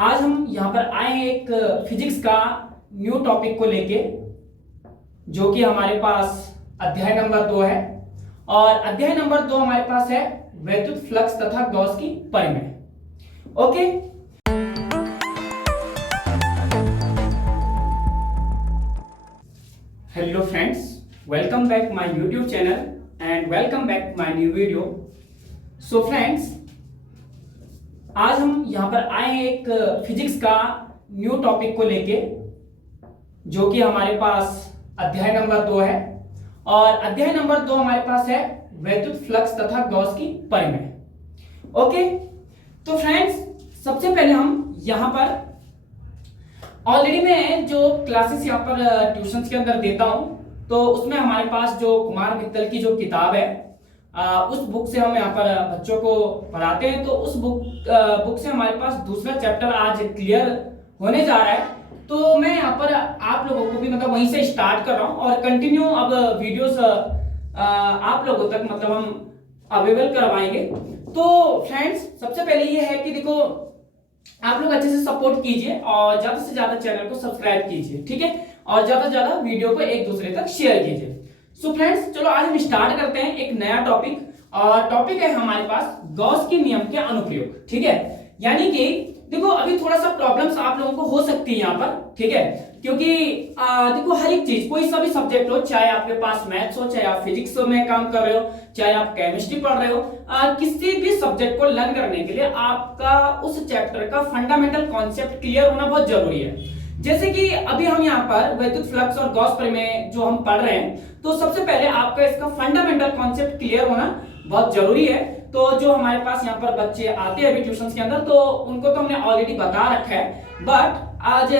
आज हम यहाँ पर आए हैं एक फिजिक्स का न्यू टॉपिक को लेके, जो कि हमारे पास अध्याय नंबर 2 है। और अध्याय नंबर 2 हमारे पास है वैद्युत फ्लक्स तथा गॉस की परिमेय। Okay, hello friends, welcome back my YouTube channel and welcome back my new video. So friends, आज हम यहाँ पर आए हैं एक फिजिक्स का न्यू टॉपिक को लेके, जो कि हमारे पास अध्याय नंबर 2 है। और अध्याय नंबर 2 हमारे पास है वैद्युत फ्लक्स तथा गॉस की परिमेय। ओके, तो फ्रेंड्स सबसे पहले हम यहाँ पर ऑलरेडी मैं जो क्लासेस यहाँ पर ट्यूशंस के अंदर देता हूँ, तो उसमें हमारे पास जो कुमार मित्तल की जो किताब है उस बुक से हम यहाँ पर बच्चों को पढ़ाते हैं। तो उस बुक से हमारे पास दूसरा चैप्टर आज क्लियर होने जा रहा है। तो मैं यहाँ पर आप लोगों को भी मतलब वहीं से स्टार्ट कर रहा हूँ और कंटिन्यू अब वीडियोस आप लोगों तक मतलब हम अवेलेबल करवाएंगे। तो फ्रेंड्स सबसे पहले ये है कि देखो, आप लोग अच्छे से सपोर्ट कीजिए और ज्यादा से ज्यादा चैनल को सब्सक्राइब कीजिए, ठीक है, और ज्यादा से ज्यादा वीडियो को एक दूसरे तक शेयर कीजिए। सो फ्रेंड्स चलो आज हम स्टार्ट करते हैं एक नया टॉपिक, और टॉपिक है हमारे पास गॉस के नियम के अनुप्रयोग। ठीक है, यानी कि देखो अभी थोड़ा सा प्रॉब्लम्स आप लोगों को हो सकती है यहाँ पर, ठीक है, क्योंकि देखो हर एक चीज, कोई सा भी सब्जेक्ट हो, चाहे आपके पास मैथ्स हो, चाहे आप फिजिक्स में काम कर रहे हो, चाहे आप केमिस्ट्री पढ़ रहे हो, किसी भी सब्जेक्ट को लर्न करने के लिए आपका उस चैप्टर का फंडामेंटल कॉन्सेप्ट क्लियर होना बहुत जरूरी है। जैसे कि अभी हम यहाँ पर वैद्युत फ्लक्स और गॉस परिमेय जो हम पढ़ रहे हैं, तो सबसे पहले आपका इसका फंडामेंटल कॉन्सेप्ट क्लियर होना बहुत जरूरी है। तो जो हमारे पास यहाँ पर बच्चे आते हैं अभी ट्यूशंस के अंदर, तो उनको तो हमने ऑलरेडी बता रखा है, बट आज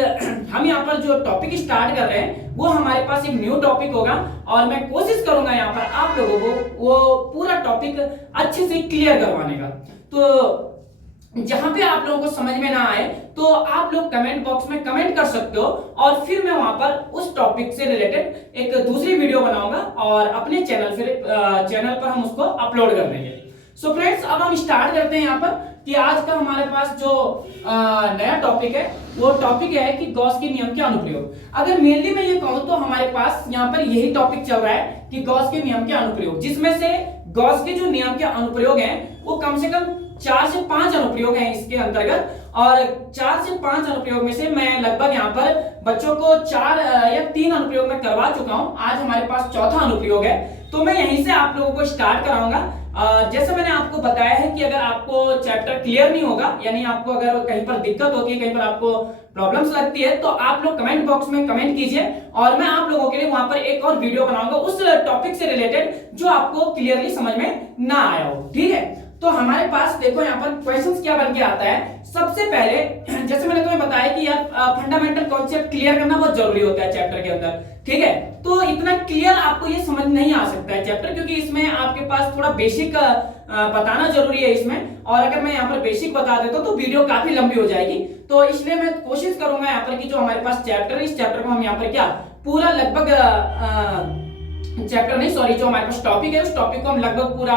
हम यहाँ पर जो टॉपिक स्टार्ट कर रहे हैं वो हमारे पास एक न्यू टॉपिक होगा, और मैं कोशिश करूंगा यहाँ पर आप लोगों को वो पूरा टॉपिक अच्छे से क्लियर करवाने का। तो जहां पे आप लोगों को समझ में ना आए तो आप लोग कमेंट बॉक्स में कमेंट कर सकते हो, और फिर मैं वहां पर उस टॉपिक से रिलेटेड एक दूसरी वीडियो बनाऊंगा और अपने चैनल पर हम उसको अपलोड कर देंगे। सो फ्रेंड्स अब हम स्टार्ट करते हैं यहाँ पर कि आज का हमारे पास जो नया टॉपिक है वो टॉपिक है कि गॉस के नियम के अनुप्रयोग। अगर मेनली मैं ये कहूं तो हमारे पास यहाँ पर यही टॉपिक चल रहा है कि गॉस के नियम के अनुप्रयोग, जिसमें से गॉस के जो नियम के अनुप्रयोग हैं वो कम से कम 4 से 5 अनुप्रयोग हैं इसके अंतर्गत, और 4 से 5 अनुप्रयोग में से मैं लगभग यहाँ पर बच्चों को 4 या 3 अनुप्रयोग में करवा चुका हूँ। आज हमारे पास चौथा अनुप्रयोग है, तो मैं यहीं से आप लोगों को स्टार्ट कराऊंगा। जैसे मैंने आपको बताया है कि अगर आपको चैप्टर क्लियर नहीं होगा, यानी आपको अगर कहीं पर दिक्कत होती है, कहीं पर आपको प्रॉब्लम्स लगती है, तो आप लोग कमेंट बॉक्स में कमेंट कीजिए और मैं आप लोगों के लिए वहां पर एक और वीडियो बनाऊंगा उस टॉपिक से रिलेटेड जो आपको क्लियरली समझ में ना आया हो। ठीक है, तो हमारे पास देखो यहाँ पर क्वेश्चंस क्या बन के आता है। सबसे पहले जैसे मैंने तुम्हें बताया कि यार फंडामेंटल कॉन्सेप्ट क्लियर करना बहुत जरूरी होता है चैप्टर के अंदर, ठीक है। तो इतना क्लियर आपको ये समझ नहीं आ सकता है चैप्टर, क्योंकि इसमें आपके पास थोड़ा बेसिक बताना जरूरी है इसमें, और अगर मैं यहाँ पर बेसिक बता देता तो वीडियो काफी लंबी हो जाएगी। तो इसलिए मैं कोशिश करूंगा यहाँ पर कि जो हमारे पापास चैप्टर है, इस चैप्टर को हम यहाँ पर क्या पूरा लगभग चैप्टर नहीं सॉरी जो हमारे पास टॉपिक है उस टॉपिक को हम लगभग पूरा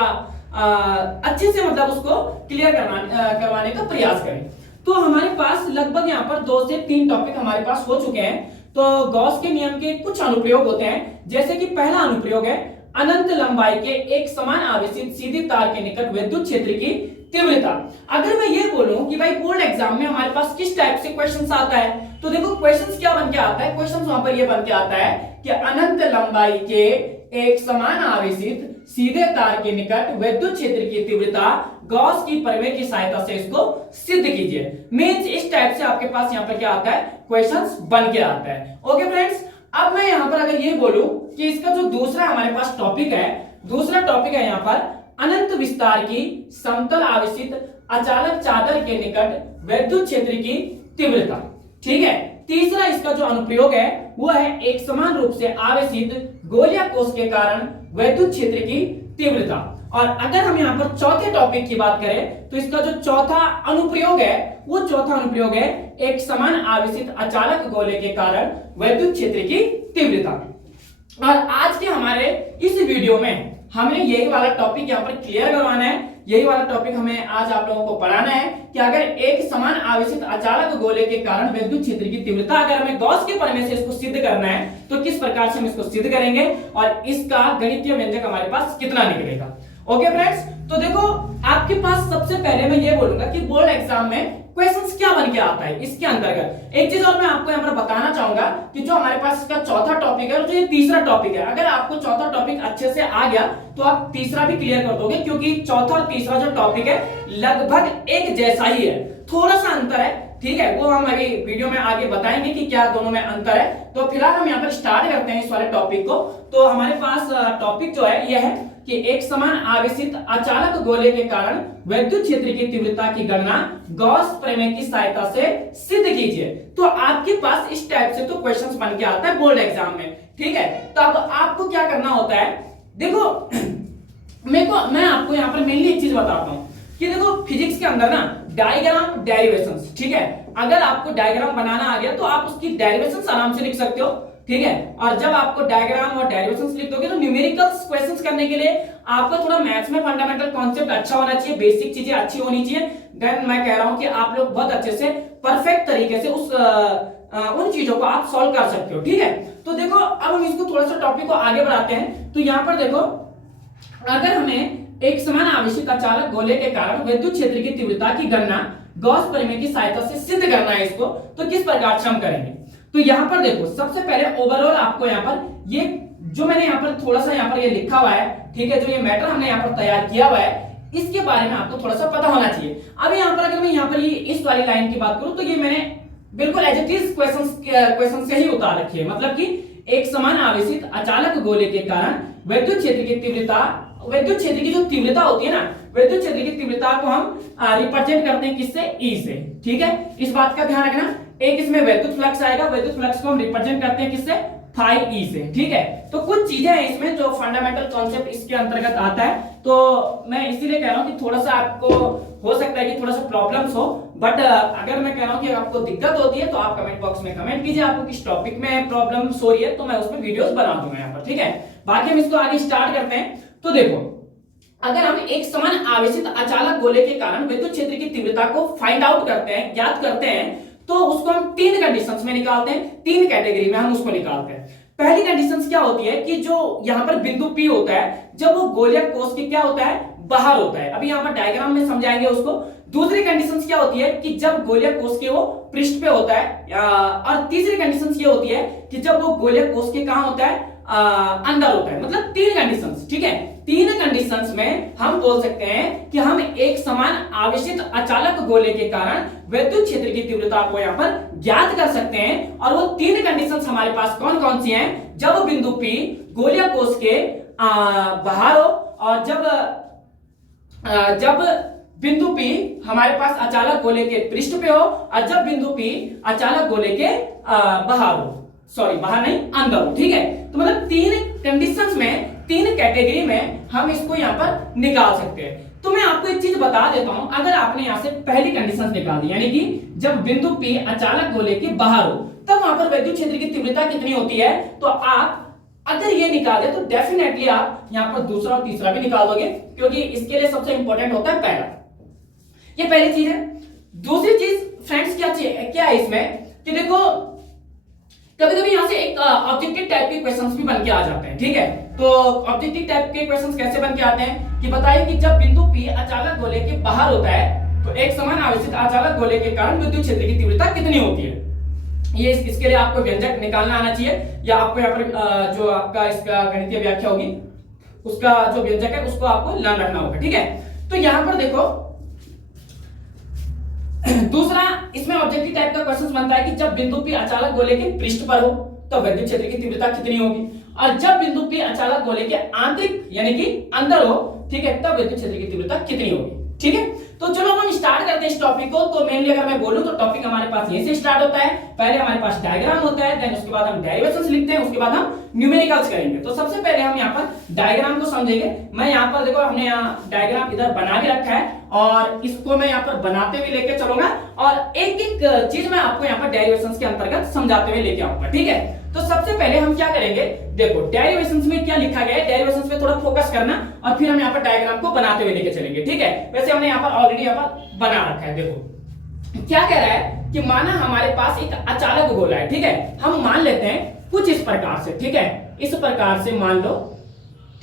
अच्छे से मतलब उसको क्लियर करवाने का प्रयास करें। तो हमारे पास लगभग यहाँ पर 2 से 3 टॉपिक हमारे पास हो चुके हैं। तो गॉस के नियम के कुछ अनुप्रयोग होते हैं, जैसे कि पहला अनुप्रयोग है अनंत लंबाई के एक समान आवेशित सीधी तार के निकट विद्युत क्षेत्र की तीव्रता। अगर मैं ये बोलूं कि भाई बोर्ड एग्जाम में हमारे पास किस टाइप से क्वेश्चंस आता है, तो देखो क्वेश्चंस क्या बन के आता है, क्वेश्चंस वहां पर ये बन के आता है कि अनंत लंबाई के एक समान आवेशित सीधे तार के निकट विद्युत क्षेत्र की तीव्रता गॉस की परिमेय की सहायता से इसको सिद्ध कीजिए। मींस इस टाइप से आपके पास यहाँ पर क्या आता है, क्वेश्चंस बन के आता है। ओके फ्रेंड्स, अब मैं यहाँ पर अगर ये बोलूं कि इसका जो दूसरा हमारे पास टॉपिक है, दूसरा टॉपिक है यहाँ पर अनंत विस्तार की समतल आवेशित अचालक चादर के निकट विद्युत क्षेत्र की तीव्रता। ठीक है, तीसरा इसका जो अनुप्रयोग है वो है एक समान रूप से आवेशित गोलीय कोश के कारण विद्युत क्षेत्र की तीव्रता। और अगर हम यहाँ पर चौथे टॉपिक की बात करें तो इसका जो चौथा अनुप्रयोग है वो चौथा अनुप्रयोग है एक समान आवेशित अचालक गोले के कारण विद्युत क्षेत्र की तीव्रता। और आज के हमारे इस वीडियो में हमें यही वाला टॉपिक यहाँ पर क्लियर करवाना है, यही वाला टॉपिक हमें आज आप लोगों को पढ़ाना है कि अगर एक समान आवेशित अचालक गोले के कारण विद्युत क्षेत्र की तीव्रता, अगर हमें गॉस के प्रमेय से इसको सिद्ध करना है तो किस प्रकार से हम इसको सिद्ध करेंगे और इसका गणितीय व्यंजक हमारे पास कितना निकलेगा। ओके फ्रेंड्स, तो देखो आपके पास सबसे पहले मैं ये बोलूंगा कि बोर्ड एग्जाम में क्वेश्चंस क्या बन के आता है इसके अंतर्गत। एक चीज और मैं आपको यहाँ पर बताना चाहूंगा कि जो हमारे पास इसका चौथा टॉपिक है और जो ये तीसरा टॉपिक है, अगर आपको चौथा टॉपिक अच्छे से आ गया तो आप तीसरा भी क्लियर कर दोगे, क्योंकि चौथा और तीसरा जो टॉपिक है लगभग एक जैसा ही है, थोड़ा सा अंतर है, ठीक है, वो हम अभी वीडियो में आगे बताएंगे कि क्या दोनों में अंतर है। तो फिलहाल हम यहाँ पर स्टार्ट करते हैं इस वाले टॉपिक को। तो हमारे पास टॉपिक जो है यह है कि एक समान आवेशित अचालक गोले के कारण विद्युत क्षेत्र की तीव्रता की गणना गॉस प्रमेय की सहायता से सिद्ध कीजिए। तो आपके पास इस टाइप से तो क्वेश्चंस बन के आता है बोर्ड एग्जाम में, ठीक है। तो अब आपको क्या करना होता है, देखो मैं आपको यहाँ पर मेनली एक चीज बताता हूँ कि देखो फिजिक्स के अंदर ना डायग्राम डेरिवेशंस, ठीक है, अगर आपको डायग्राम बनाना आ गया तो आप उसकी डेरिवेशंस आराम से लिख सकते हो, ठीक है। और जब आपको डायग्राम और डेरिवेशंस लिख दोगे तो न्यूमेरिकल्स क्वेश्चंस करने के लिए आपको थोड़ा मैथ्स में फंडामेंटल कॉन्सेप्ट अच्छा होना चाहिए, बेसिक चीजें अच्छी होनी चाहिए। देन मैं कह रहा हूं कि आप लोग बहुत अच्छे से परफेक्ट तरीके से उन चीजों को आप सॉल्व कर सकते हो, ठीक है। तो देखो अब हम इसको थोड़ा सा टॉपिक को आगे बढ़ाते हैं। तो यहाँ पर देखो अगर हमें एक समान आवेशित अचालक गोले के कारण विद्युत क्षेत्र की तीव्रता की गणना गॉस प्रमेय की सहायता से सिद्ध करना है इसको, तो किस प्रकार से हम करेंगे। तो यहाँ पर देखो सबसे पहले ओवरऑल आपको यहाँ पर ये जो मैंने यहाँ पर थोड़ा सा यहाँ पर ये लिखा हुआ है, ठीक है, जो ये मैटर हमने यहाँ पर तैयार किया हुआ है इसके बारे में आपको थोड़ा सा पता होना चाहिए। अब यहाँ पर अगर मैं यहाँ पर ये इस वाली लाइन की बात करूं तो ये मैंने बिल्कुल एज इट इज क्वेश्चन से ही उतार रखी है, मतलब कि एक समान आवेशित अचालक गोले के कारण विद्युत क्षेत्र की तीव्रता, विद्युत क्षेत्र की जो तीव्रता होती है ना, विद्युत क्षेत्र की तीव्रता को हम रिप्रेजेंट करते हैं किससे, ई से, ठीक है, इस बात का ध्यान रखना। एक इसमें विद्युत फ्लक्स आएगा, विद्युत फ्लक्स को हम रिप्रेजेंट करते हैं किससे, फाई ई से, ठीक है। तो कुछ चीजें हैं इसमें जो फंडामेंटल कॉन्सेप्ट इसके अंतर्गत आता है, तो मैं इसीलिए कह रहा हूं कि थोड़ा सा आपको हो सकता है कि थोड़ा सा प्रॉब्लम्स हो, बट अगर मैं कह रहा हूं कि आपको दिक्कत होती है तो आप कमेंट बॉक्स में कमेंट कीजिए आपको किस टॉपिक में प्रॉब्लम्स हो रही है, तो मैं उस पर वीडियोस बना दूंगा यहाँ पर, ठीक है। बाकी हम इसको आगे स्टार्ट करते हैं। तो देखो अगर हम एक समान आवेशित अचालक गोले के कारण विद्युत क्षेत्र की तीव्रता को फाइंड आउट करते हैं, ज्ञात करते हैं, तो उसको हम तीन कंडीशंस में निकालते हैं, तीन कैटेगरी में हम उसको निकालते हैं। पहली कंडीशंस क्या होती है कि जो यहाँ पर बिंदु P होता है जब वो गोलीय कोश के क्या होता है, बाहर होता है, अभी यहाँ पर डायग्राम में समझाएंगे उसको। दूसरी कंडीशंस क्या होती है कि जब गोलीय कोश के वो पृष्ठ पे होता है, और तीसरी कंडीशंस ये होती है कि जब वो गोलीय कोश के कहां होता है, अंदर होता है। मतलब तीन कंडीशंस, ठीक है। तीन कंडीशंस में हम बोल सकते हैं कि हम एक समान आवेशित अचालक गोले के कारण विद्युत क्षेत्र की तीव्रता को यहाँ पर ज्ञात कर सकते हैं। और वो तीन कंडीशंस हमारे पास कौन कौन सी हैं, जब बिंदु P गोलीय कोश के बाहर हो, और जब बिंदु P हमारे पास अचालक गोले के पृष्ठ पे हो, और जब बिंदु P अचालक गोले के बाहर हो, सॉरी बाहर नहीं अंदर हो, ठीक है। तो मतलब तीन कंडीशंस में, तीन कैटेगरी में हम इसको यहाँ पर निकाल सकते हैं। तो मैं आपको एक चीज बता देता हूं, अगर आपने यहां से पहली कंडीशन निकाल दी, यानी कि जब बिंदु P अचालक गोले के बाहर हो, तब वहां पर विद्युत क्षेत्र की तीव्रता कितनी होती है, तो आप अगर ये निकाले तो डेफिनेटली आप यहां पर दूसरा और तीसरा भी निकाल दोगे, क्योंकि इसके लिए सबसे इंपॉर्टेंट होता है पहला, ये पहली चीज है। दूसरी चीज फ्रेंड्स क्या है इसमें कि देखो कभी कभी यहां से एक ऑब्जेक्टिव टाइप के क्वेश्चंस भी बन के आ जाते हैं, ठीक है। तो ऑब्जेक्टिव टाइप के क्वेश्चंस कैसे बन के आते हैं कि बताइए कि जब बिंदु P अचालक गोले के बाहर होता है तो एक समान आवेशित अचालक गोले के कारण विद्युत क्षेत्र की तीव्रता कितनी होती है। ये इसके लिए आपको व्यंजक निकालना आना चाहिए, या आपको यहाँ पर जो आपका इसका गणितीय व्याख्या होगी उसका जो व्यंजक है उसको आपको ध्यान रखना होगा, ठीक है। तो यहां पर देखो दूसरा इसमें ऑब्जेक्टिव टाइप का क्वेश्चन बनता है कि जब बिंदु P अचालक गोले के पृष्ठ पर हो तो विद्युत क्षेत्र की तीव्रता कितनी होगी, और जब बिंदु P अचालक गोले के आंतरिक यानी कि अंदर हो, ठीक है, तब विद्युत क्षेत्र की तीव्रता कितनी होगी, ठीक है। तो चलो हम स्टार्ट करते हैं इस टॉपिक को। तो मेनली अगर मैं बोलूं तो टॉपिक हमारे पास यहीं से स्टार्ट होता है। पहले हमारे पास डायग्राम होता है, देन उसके बाद हम डेरिवेशंस लिखते हैं, उसके बाद हम न्यूमेरिकल्स करेंगे। तो सबसे पहले हम यहाँ पर डायग्राम को समझेंगे। मैं यहाँ पर देखो हमने यहाँ डायग्राम इधर बना भी रखा है, और इसको मैं यहाँ पर बनाते हुए लेके चलूंगा और एक एक चीज मैं आपको यहाँ पर डेरिवेशंस के अंतर्गत समझाते हुए लेके आऊंगा, ठीक है। तो सबसे पहले हम क्या करेंगे, देखो डेरिवेशंस में क्या लिखा गया है, डेरिवेशंस पे थोड़ा फोकस करना और फिर हम यहाँ पर डायग्राम को बनाते हुए लेके चलेंगे, ठीक है। वैसे हमने यहाँ पर ऑलरेडी यहाँ पर बना रखा है। देखो क्या कह रहा है कि माना हमारे पास एक अचालक गोला है, ठीक है। हम मान लेते हैं कुछ इस प्रकार से, ठीक है, इस प्रकार से मान लो,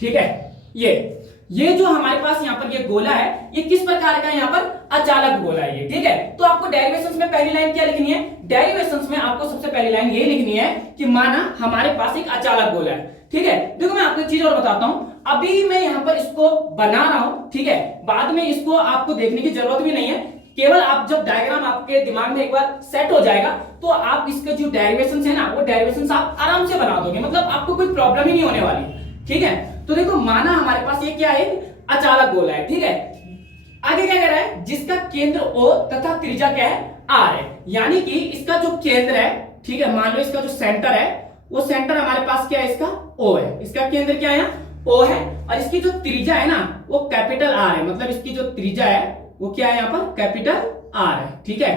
ठीक है। ये जो हमारे पास यहाँ पर ये गोला है, ये किस प्रकार का यहाँ पर अचालक गोला है ये, ठीक है। तो आपको डेरिवेशंस में पहली लाइन क्या लिखनी है, डेरिवेशंस में आपको सबसे पहली लाइन ये लिखनी है कि माना हमारे पास एक अचालक गोला है, ठीक है। देखो मैं आपको एक चीज और बताता हूं, अभी मैं यहाँ पर इसको बना रहा हूं, ठीक है। बाद में इसको आपको देखने की जरूरत भी नहीं है, केवल आप जब डायग्राम आपके दिमाग में एक बार सेट हो जाएगा तो आप इसके जो डेरिवेशंस है ना, वो डेरिवेशंस आप आराम से बना दोगे, मतलब आपको कोई प्रॉब्लम ही नहीं होने वाली, ठीक है। तो देखो माना हमारे पास ये क्या है, अचालक गोला है, ठीक है। आगे क्या कह रहा है, जिसका केंद्र O तथा त्रिज्या क्या है, R है, यानी कि इसका जो केंद्र है, ठीक है, मान लो इसका जो सेंटर है, वो सेंटर हमारे पास क्या है, इसका O है, इसका केंद्र क्या है, O है, और इसकी जो त्रिज्या है ना, वो कैपिटल R है, मतलब इसकी जो त्रिज्या है वो क्या है, यहाँ पर कैपिटल R है, ठीक है,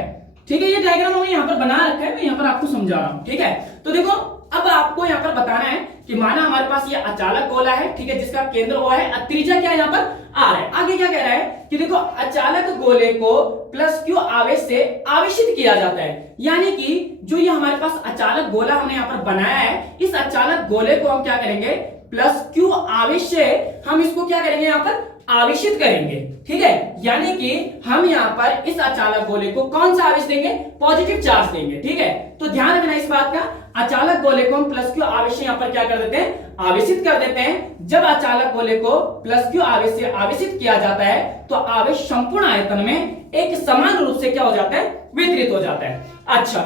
ठीक है। ये डायग्राम हमने यहाँ पर बना रखा है, मैं यहाँ पर आपको समझा रहा हूँ, ठीक है। तो देखो अब आपको यहाँ पर बताना है कि माना हमारे पास ये अचालक गोला है, ठीक है, जिसका केंद्र O है, त्रिज्या क्या है यहाँ पर R है। आगे क्या कह रहा है कि देखो अचालक गोले को प्लस Q आवेश से आवेशित किया जाता है, यानी कि जो ये हमारे पास अचालक गोला हमने यहाँ पर बनाया है, इस अचालक गोले को हम क्या करेंगे, प्लस Q आवेश से हम इसको क्या करेंगे, यहाँ पर आवेशित करेंगे, ठीक है। यानी कि हम यहाँ पर इस अचालक गोले को कौन सा आवेश देंगे, पॉजिटिव चार्ज देंगे, ठीक है। तो ध्यान रखना इस बात का, अचालक गोले को हम प्लस Q आवेश से यहाँ पर क्या कर देते हैं, आवेशित कर देते हैं। जब अचालक गोले को प्लस Q आवेश से आवेशित किया जाता है तो आवेश संपूर्ण आयतन में एक समान रूप से क्या हो जाता है, वितरित हो जाता है। अच्छा,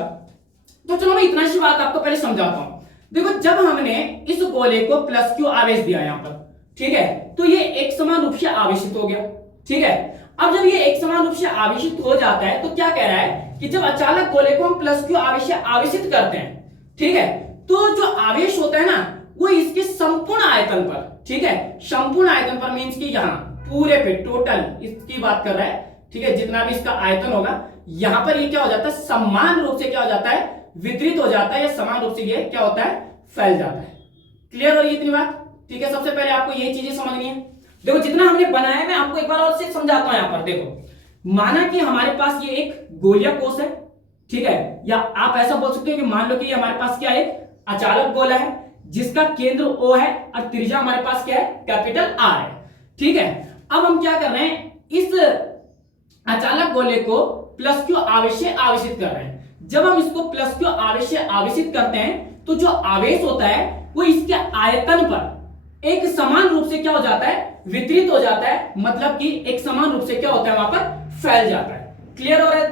तो चलो मैं इतना सी बात आपको पहले समझाता हूं। देखो जब हमने इस गोले को प्लस Q आवेश दिया यहाँ पर, ठीक है, तो ये एक समान रूप से आवेशित हो गया, ठीक है। अब जब ये एक समान रूप से आवेशित हो जाता है तो क्या कह रहा है कि जब अचालक गोले को हम प्लस Q आवेश से आवेशित करते हैं, ठीक है, तो जो आवेश होता है ना, वो इसके संपूर्ण आयतन पर, ठीक है, संपूर्ण आयतन पर मींस कि यहाँ पूरे पे टोटल इसकी बात कर रहा है, ठीक है, जितना भी इसका आयतन होगा, यहां पर ये क्या हो जाता है, समान रूप से क्या हो जाता है, वितरित हो जाता है, या समान रूप से ये क्या होता है, फैल जाता है। क्लियर हो रही है इतनी बात, ठीक है। सबसे पहले आपको ये चीजें समझनी है। देखो जितना हमने बनाया है मैं आपको एक बार और से समझाता हूं। यहां पर देखो माना कि हमारे पास ये एक गोलीय कोष है, ठीक है, या आप ऐसा बोल सकते हो कि मान लो कि हमारे पास क्या है, अचालक गोला है जिसका केंद्र O है और त्रिज्या हमारे पास क्या है, कैपिटल R है, ठीक है। अब हम क्या कर रहे हैं, इस अचालक गोले को प्लस Q आवेश से आवेशित कर रहे हैं। जब हम इसको प्लस Q आवेश से आवेशित करते हैं तो जो आवेश होता है वो इसके आयतन पर एक समान रूप से क्या हो जाता है, वितरित हो जाता है, मतलब कि एक समान रूप से क्या होता है, वहां पर फैल जाता है। क्लियर हो रहा है,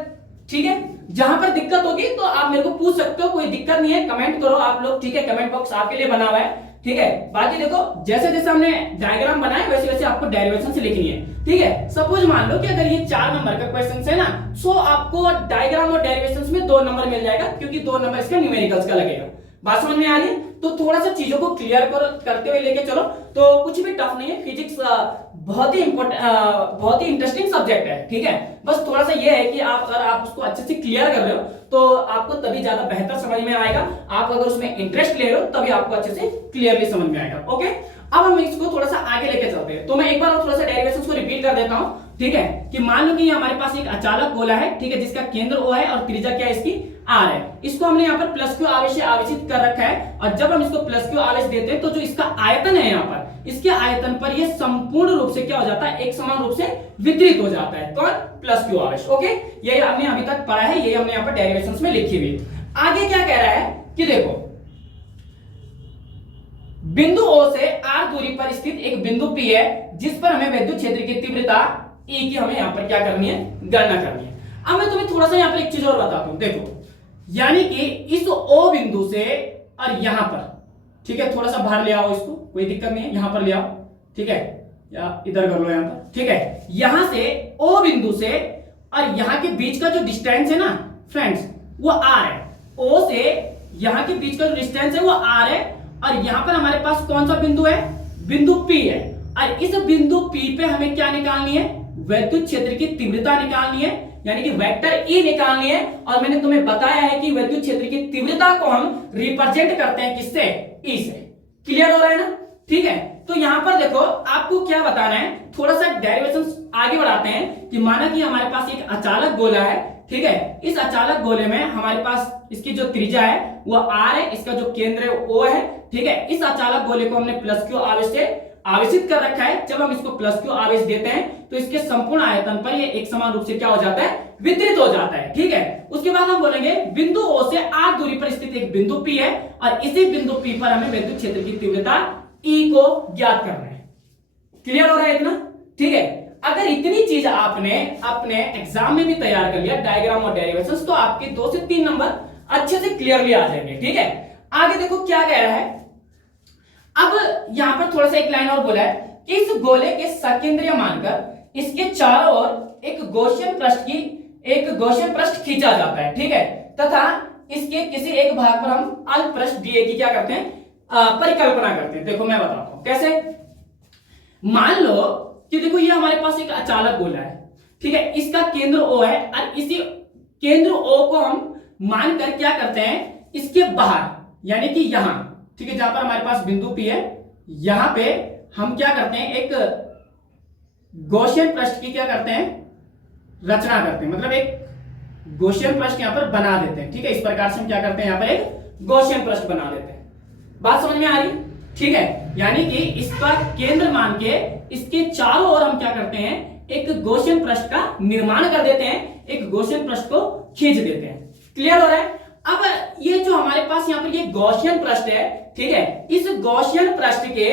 ठीक है। जहां पर दिक्कत होगी तो आप मेरे को पूछ सकते हो, कोई दिक्कत नहीं है, कमेंट करो आप लोग, ठीक है, कमेंट बॉक्स आपके लिए बना हुआ है, ठीक है। बाकी देखो जैसे जैसे हमने डायग्राम बनाए वैसे वैसे आपको डेरिवेशन से लिखनी है, ठीक है। सपोज मान लो कि अगर ये 4 नंबर का क्वेश्चन है ना, सो आपको डायग्राम और डेरिवेशन में 2 नंबर मिल जाएगा, क्योंकि 2 नंबर इसका न्यूमेरिकल्स का लगेगा। बात समझ में आ रही है? तो थोड़ा सा चीजों को क्लियर करते हुए लेके चलो, तो कुछ भी टफ नहीं है। फिजिक्स बहुत ही इंपॉर्टेंट, बहुत ही इंटरेस्टिंग सब्जेक्ट है, ठीक है। बस थोड़ा सा ये है कि आप अगर आप उसको अच्छे से क्लियर कर रहे हो तो आपको तभी ज्यादा बेहतर समझ में आएगा। आप अगर उसमें इंटरेस्ट ले रहे हो तभी आपको अच्छे से क्लियरली समझ में आएगा। ओके, अब हम इसको थोड़ा सा आगे लेके चलते हैं। तो मैं एक बार और थोड़ा सा डेरिवेशंस को रिपीट कर देता हूं, ठीक है, कि मान लो कि हमारे पास एक अचालक गोला है, ठीक है, जिसका केंद्र O है और त्रिज्या क्या है इसकी R है। इसको हमने यहाँ पर प्लस Q आवेश से आवेशित कर रखा है, और जब हम इसको प्लस Q आवेश देते हैं तो जो इसका आयतन है यहाँ पर, इसके आयतन पर ये संपूर्ण रूप से क्या हो जाता है, एक समान रूप से वितरित हो जाता है। कौन? प्लस Q आवेश। ओके, ये हमने अभी तक पढ़ा है, ये हमने यहाँ पर डेरिवेशंस में लिखी हुई। आगे क्या कह रहा है कि देखो बिंदु O से R दूरी पर स्थित एक बिंदु P है, जिस पर हमें विद्युत क्षेत्र की तीव्रता E की हमें यहाँ पर क्या करनी है, गणना करनी है। अब मैं तुम्हें थोड़ा सा यहाँ पर एक चीज और बताता हूं। देखो यानी कि इस O बिंदु से और यहां पर, ठीक है, थोड़ा सा बाहर ले आओ इसको, कोई दिक्कत नहीं है, यहां पर ले आओ, ठीक है, या इधर कर लो यहां पर, ठीक है। यहां से O बिंदु से और यहां के बीच का जो डिस्टेंस है ना फ्रेंड्स, वो R है। O से यहां के बीच का जो डिस्टेंस है वो R है, और यहां पर हमारे पास कौन सा बिंदु है, बिंदु P है, और इस बिंदु P पे हमें क्या निकालनी है, विद्युत क्षेत्र की तीव्रता निकालनी है, यानी कि वेक्टर ई निकालनी है। और मैंने तुम्हें बताया है कि विद्युत क्षेत्र की तीव्रता को हम रिप्रेजेंट करते हैं किससे, ई से। क्लियर हो रहा है ना? ठीक है, तो यहां पर देखो आपको क्या बताना है, थोड़ा सा डेरिवेशन आगे बढ़ाते हैं कि माना कि हमारे पास एक अचालक गोला है, ठीक है। इस अचालक गोले में हमारे पास इसकी जो त्रिज्या है वो आर है, इसका जो केंद्र है वो है, ठीक है। इस अचालक गोले को हमने प्लस क्यू आवेश से आवेशित कर रखा है। जब हम इसको प्लस क्यू आवेश देते हैं तो इसके संपूर्ण आयतन पर ये एक समान रूप से क्या हो जाता है, वितरित हो जाता है, ठीक है। उसके बाद हम बोलेंगे बिंदु ओ से आर दूरी पर स्थित एक बिंदु पी है और इसी बिंदु पी पर हमें विद्युत क्षेत्र की तीव्रता ई को ज्ञात करना है। क्लियर हो रहा है इतना? ठीक है, अगर इतनी चीज आपने अपने एग्जाम में भी तैयार कर लिया, डायग्राम और डेरिवेशंस, तो आपके 2 से 3 नंबर अच्छे से क्लियरली आ जाएंगे, ठीक है। आगे देखो क्या कह रहा है, अब यहां पर थोड़ा सा एक लाइन और बोला है कि इस गोले के सकेंद्रीय मानकर इसके चारों ओर एक गॉसियन पृष्ठ खींचा जाता है, ठीक है, तथा इसके किसी एक भाग पर हम अल्प पृष्ठ डीए की क्या करते हैं, परिकल्पना करते हैं। देखो मैं बताता हूं कैसे। मान लो कि देखो ये हमारे पास एक अचालक गोला है, ठीक है, इसका केंद्र ओ है और इसी केंद्र ओ को हम मानकर क्या करते हैं, इसके बाहर यानी कि यहां, ठीक है, जहां पर हमारे पास बिंदु पी है, यहां पे हम क्या करते हैं, एक गॉसियन पृष्ठ की क्या करते हैं, रचना करते हैं, मतलब एक गॉसियन पृष्ठ यहां पर बना देते हैं, ठीक है। इस प्रकार से हम क्या करते हैं, यहां पर एक गॉसियन पृष्ठ बना देते हैं। बात समझ में आ रही? ठीक है, यानी कि इसका केंद्र मान के इसके चारों ओर हम क्या करते हैं, एक गॉसियन पृष्ठ का निर्माण कर देते हैं, एक गॉसियन पृष्ठ को खींच देते हैं। क्लियर हो रहा है? अब ये जो हमारे पास यहाँ पर ये गॉसियन पृष्ठ है, ठीक है, इस गॉसियन पृष्ठ के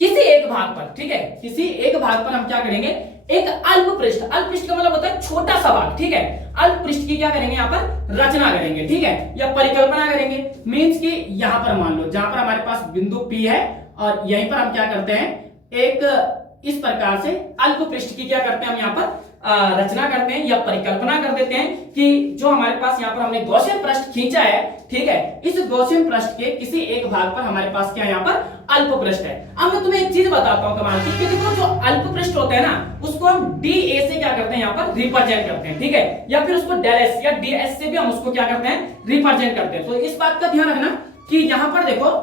किसी एक भाग पर, ठीक है, किसी एक भाग पर हम क्या करेंगे, एक अल्प पृष्ठ का मतलब होता है छोटा सा भाग, ठीक है, अल्प पृष्ठ की क्या करेंगे, यहाँ पर रचना करेंगे, ठीक है, या परिकल्पना करेंगे। मींस कि यहां पर मान लो जहां पर हमारे पास बिंदु पी है और यहीं पर हम क्या करते हैं, एक इस प्रकार से अल्प पृष्ठ की क्या करते हैं, हम यहाँ पर रचना करते हैं या परिकल्पना कर देते हैं कि जो हमारे पास यहाँ पर हमने गॉसियन पृष्ठ खींचा है, ठीक है, इस गॉसियन पृष्ठ के किसी एक भाग पर हमारे पास क्या यहाँ पर अल्प पृष्ठ है। अब मैं तुम्हें एक चीज बताता हूँ कमाल की, देखो जो अल्प पृष्ठ होते हैं ना, उसको हम डी ए से क्या करते हैं, यहाँ पर रिप्रेजेंट करते हैं, ठीक है, या फिर उसको डेल एस या डी एस से भी हम उसको क्या करते हैं, रिप्रेजेंट करते हैं। तो इस बात का ध्यान रखना कि यहाँ पर देखो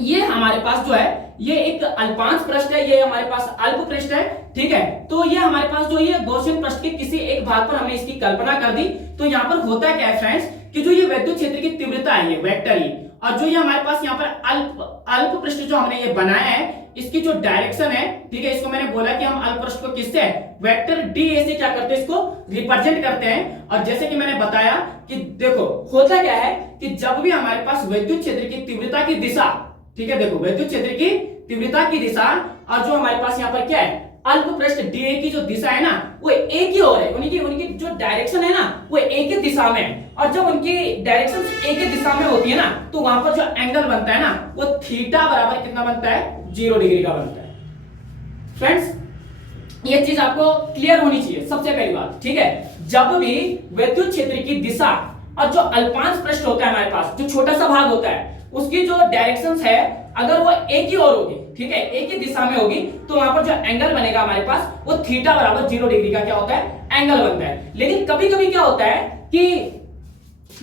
ये हमारे पास जो है ये एक अल्पांश पृष्ठ है, ये हमारे पास अल्प पृष्ठ है, ठीक है। तो ये हमारे पास जो ये गॉसियन पृष्ठ के किसी एक भाग पर हमने इसकी कल्पना कर दी। तो यहाँ पर होता क्या है फ्रेंड्स, कि जो ये विद्युत क्षेत्र की तीव्रता है, ये वेक्टर ई, और जो ये हमारे पास यहाँ पर अल्प पृष्ठ जो हमने ये बनाया है, इसकी जो डायरेक्शन है, ठीक है, इसको मैंने बोला कि हम अल्प पृष्ठ को किससे, वेक्टर डी ए से क्या करते हैं, इसको रिप्रेजेंट करते हैं। और जैसे कि मैंने बताया कि देखो होता क्या है कि जब भी हमारे पास विद्युत क्षेत्र की तीव्रता की दिशा, ठीक है, देखो विद्युत क्षेत्र की तीव्रता की दिशा और जो हमारे पास यहाँ पर क्या है, अल्प पृष्ठ डीए की जो दिशा है ना, वो एक ही ओर है, उनकी जो डायरेक्शन है ना, वो एक ही दिशा में है। और जब उनकी डायरेक्शन एक ही दिशा में होती है ना, तो वहां पर जो एंगल बनता है ना, वो थीटा बराबर कितना बनता है, 0 डिग्री का बनता है। फ्रेंड्स ये चीज आपको क्लियर होनी चाहिए सबसे पहली बात, ठीक है। जब भी विद्युत क्षेत्र की दिशा और जो अल्पांश पृष्ठ होता है हमारे पास, जो छोटा सा भाग होता है, उसकी जो डायरेक्शंस है अगर वो एक ही ओर होगी, ठीक है, एक ही दिशा में होगी, तो वहां पर जो एंगल बनेगा हमारे पास, वो थीटा बराबर 0 डिग्री का क्या होता है, एंगल बनता है। लेकिन कभी कभी क्या होता है कि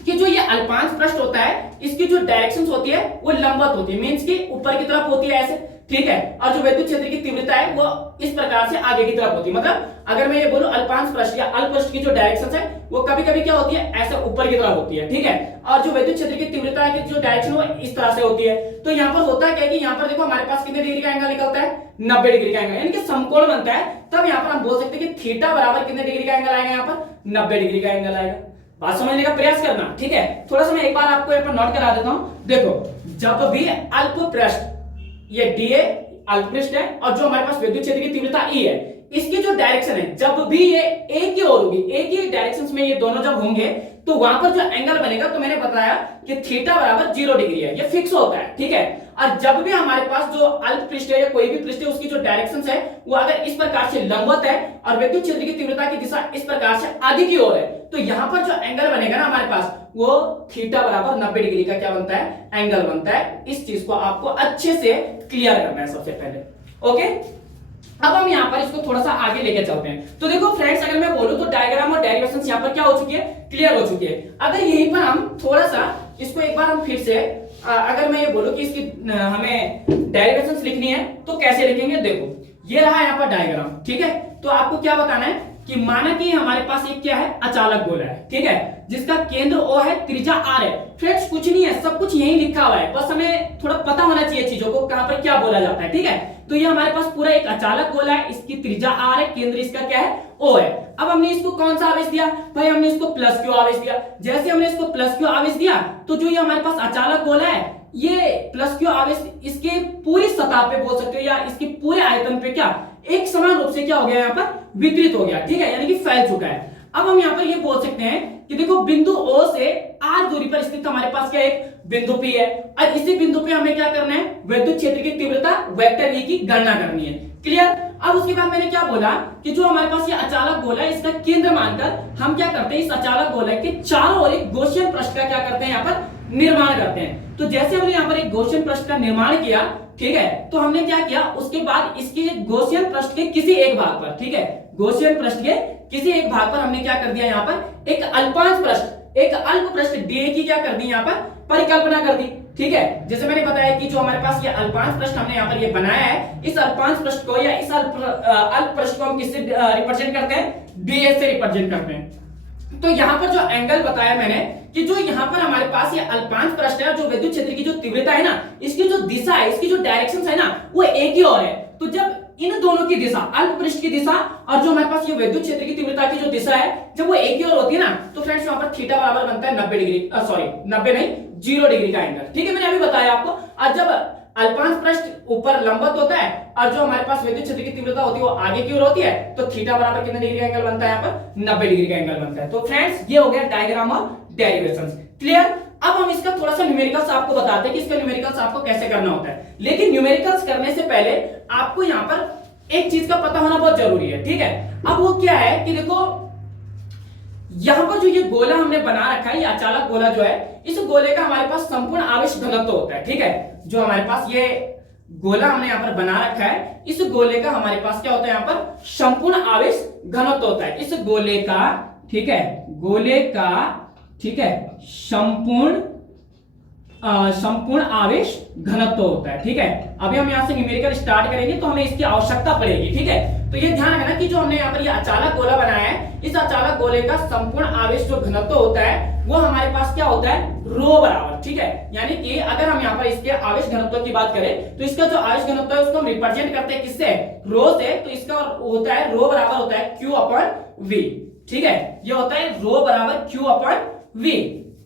जो ये अल्पांश पृष्ठ होता है, इसकी जो डायरेक्शंस होती है वो लंबवत होती है, मींस कि ऊपर की तरफ होती है ऐसे, ठीक है, और जो विद्युत क्षेत्र की तीव्रता है वो इस प्रकार से आगे की तरफ होती है। मतलब अगर मैं ये बोलूं अल्पांश पृष्ठ या अल्प पृष्ठ की जो डायरेक्शंस है वो कभी कभी क्या होती है, ऐसे ऊपर की तरफ होती है, ठीक है, और जो विद्युत क्षेत्र की तीव्रता की जो डायरेक्शन वो इस तरह से होती है। तो यहाँ पर होता क्या है कि यहाँ पर देखो हमारे पास कितने डिग्री का एंगल निकलता है, 90 डिग्री का एंगल, यानी कि समकोण बनता है। तब यहाँ पर हम बोल सकते हैं कि थीटा बराबर कितने डिग्री का एंगल आएगा, यहाँ पर 90 डिग्री का एंगल आएगा। बात समझने का प्रयास करना, ठीक है। थोड़ा सा मैं एक बार आपको यहाँ पर नोट करा देता हूं। देखो जब भी अल्प पृष्ठ, ये डीए अल्प पृष्ठ है और जो हमारे पास विद्युत क्षेत्र की तीव्रता ई है, इसकी जो डायरेक्शन है, जब भी ये एक ही ओर होगी, एक ही डायरेक्शंस में ये दोनों जब होंगे, तो वहां पर जो एंगल बनेगा, तो मैंने बताया कि थीटा बराबर 0 डिग्री है, ये फिक्स होता है, ठीक है। और जब भी हमारे पास जो अल्प पृष्ठ है या कोई भी पृष्ठ है, उसकी जो डायरेक्शंस है वो अगर इस प्रकार से लंबवत है और विद्युत क्षेत्र की तीव्रता की दिशा इस प्रकार से आगे की ओर है, तो यहां पर जो एंगल बनेगा ना हमारे पास, वो थीटा बराबर 90 डिग्री का क्या बनता है, एंगल बनता है। इस चीज को आपको अच्छे से क्लियर करना है सबसे पहले, ओके। अब हम यहाँ पर इसको थोड़ा सा आगे लेके चलते हैं। तो देखो फ्रेंड्स, अगर मैं बोलूं तो डायग्राम और डेरिवेशंस यहाँ पर क्या हो चुकी है, क्लियर हो चुकी है। अगर यहीं पर हम थोड़ा सा इसको एक बार हम फिर से अगर मैं ये बोलूं कि इसकी हमें डेरिवेशंस लिखनी है तो कैसे लिखेंगे, देखो ये रहा यहाँ पर डायग्राम, ठीक है। तो आपको क्या बताना है कि माना कि हमारे पास एक क्या है, अचालक गोला है, ठीक है, जिसका केंद्र O है, त्रिज्या R है। फ्रेंड्स कुछ नहीं है, सब कुछ यही लिखा हुआ है, बस हमें थोड़ा पता होना चाहिए चीजों को, कहां पर क्या बोला जाता है, ठीक है। तो ये हमारे पास पूरा एक अचालक गोला है, इसकी त्रिज्या R है, केंद्र इसका क्या है, O है। अब हमने इसको कौन सा आवेश दिया भाई, हमने इसको प्लस क्यू आवेश दिया। जैसे हमने इसको प्लस क्यू आवेश दिया तो जो ये हमारे पास अचालक गोला है, ये प्लस क्यू आवेश इसके पूरी सतह पे बोल सकते हो या इसके पूरे आयतन पे क्या एक समान रूप से क्या हो गया, यहाँ पर वितरित हो गया, ठीक है, यानी कि फैल चुका है। अब हम यहाँ पर ये बोल सकते हैं कि देखो बिंदु O से R दूरी पर स्थित हमारे पास क्या एक बिंदु P है, और इसी बिंदु पे हमें क्या करना है, विद्युत क्षेत्र की तीव्रता वेक्टर V की गणना करनी है, क्लियर। अब उसके बाद मैंने क्या बोला कि जो हमारे पास ये अचालक गोला है, इसका केंद्र मानकर हम क्या करते हैं, इस अचालक गोला के चारों ओर एक गॉसियन पृष्ठ का क्या करते हैं, यहाँ पर निर्माण करते हैं। तो जैसे हमने यहाँ पर एक गॉसियन पृष्ठ का निर्माण किया, ठीक है, तो हमने क्या किया, उसके बाद इसके गॉसियन पृष्ठ के किसी एक भाग पर, ठीक है, गॉसियन पृष्ठ के किसी एक भाग पर हमने क्या कर दिया, यहाँ पर एक अल्पांश पृष्ठ, एक अल्प पृष्ठ डीए की क्या कर दी, यहाँ पर परिकल्पना कर दी, ठीक है। जैसे मैंने बताया कि जो हमारे पास ये अल्पांश पृष्ठ हमने यहाँ पर ये बनाया है, इस अल्पांश पृष्ठ को या इस अल्प पृष्ठ को हम किससे रिप्रेजेंट करते हैं, डीए से रिप्रेजेंट करते हैं। तो यहाँ पर जो एंगल बताया मैंने कि जो यहाँ पर हमारे पास ये अल्पांश पृष्ठ है, जो विद्युत क्षेत्र की जो तीव्रता है ना, इसकी जो दिशा है, इसकी जो डायरेक्शन है ना, वो एक ही और है। तो जब इन दोनों की दिशा, अल्प पृष्ठ की दिशा और जो हमारे पास ये विद्युत क्षेत्र की तीव्रता की जो दिशा है, जब वो एक ही और होती है ना, तो फ्रेंड्स वहां पर थीटा बराबर बनता है 90 डिग्री, सॉरी 90 नहीं 0 डिग्री का एंगल, ठीक है, मैंने अभी बताया आपको। और जब अल्पांश पृष्ठ ऊपर लंबवत होता है और जो हमारे पास विद्युत क्षेत्र की तीव्रता होती है वो आगे की ओर होती है, तो थीटा बराबर कितने डिग्री का एंगल बनता है, यहाँ पर 90 डिग्री का एंगल बनता है। तो फ्रेंड्स ये हो गया डायग्राम और डेरिवेशंस, क्लियर। अब हम इसका थोड़ा सा न्यूमेरिकल्स आपको बताते हैं कि इसका न्यूमेरिकल्स आपको कैसे करना होता है। लेकिन न्यूमेरिकल्स करने से पहले आपको यहाँ पर एक चीज का पता होना बहुत जरूरी है, ठीक है। अब वो क्या है कि देखो यहां पर जो ये गोला हमने बना रखा है, ये अचालक गोला जो है, इस गोले का हमारे पास संपूर्ण आवेश घनत्व होता है, ठीक है। जो हमारे पास ये गोला हमने यहाँ पर बना रखा है, इस गोले का हमारे पास क्या होता है, यहाँ पर संपूर्ण आवेश घनत्व होता है। इस गोले का, ठीक है, गोले का, ठीक है, संपूर्ण आवेश घनत्व होता है, ठीक है। अभी हम यहाँ से न्यूमेरिकल स्टार्ट करेंगे तो हमें इसकी आवश्यकता पड़ेगी, ठीक है। तो ये ध्यान रखना कि जो हमने यहाँ पर ये अचालक गोला बनाया है, इस अचालक गोले का संपूर्ण आवेश जो घनत्व होता है वो हमारे पास क्या होता है, रो बराबर, ठीक है। यानी कि अगर हम यहाँ पर इसके आवेश घनत्व की बात करें तो इसका जो आवेश घनत्व है उसको हम रिप्रेजेंट करते हैं किससे, रो से। तो इसका होता है रो बराबर होता है Q अपन V, ठीक है, ये होता है रो बराबर Q अपन V,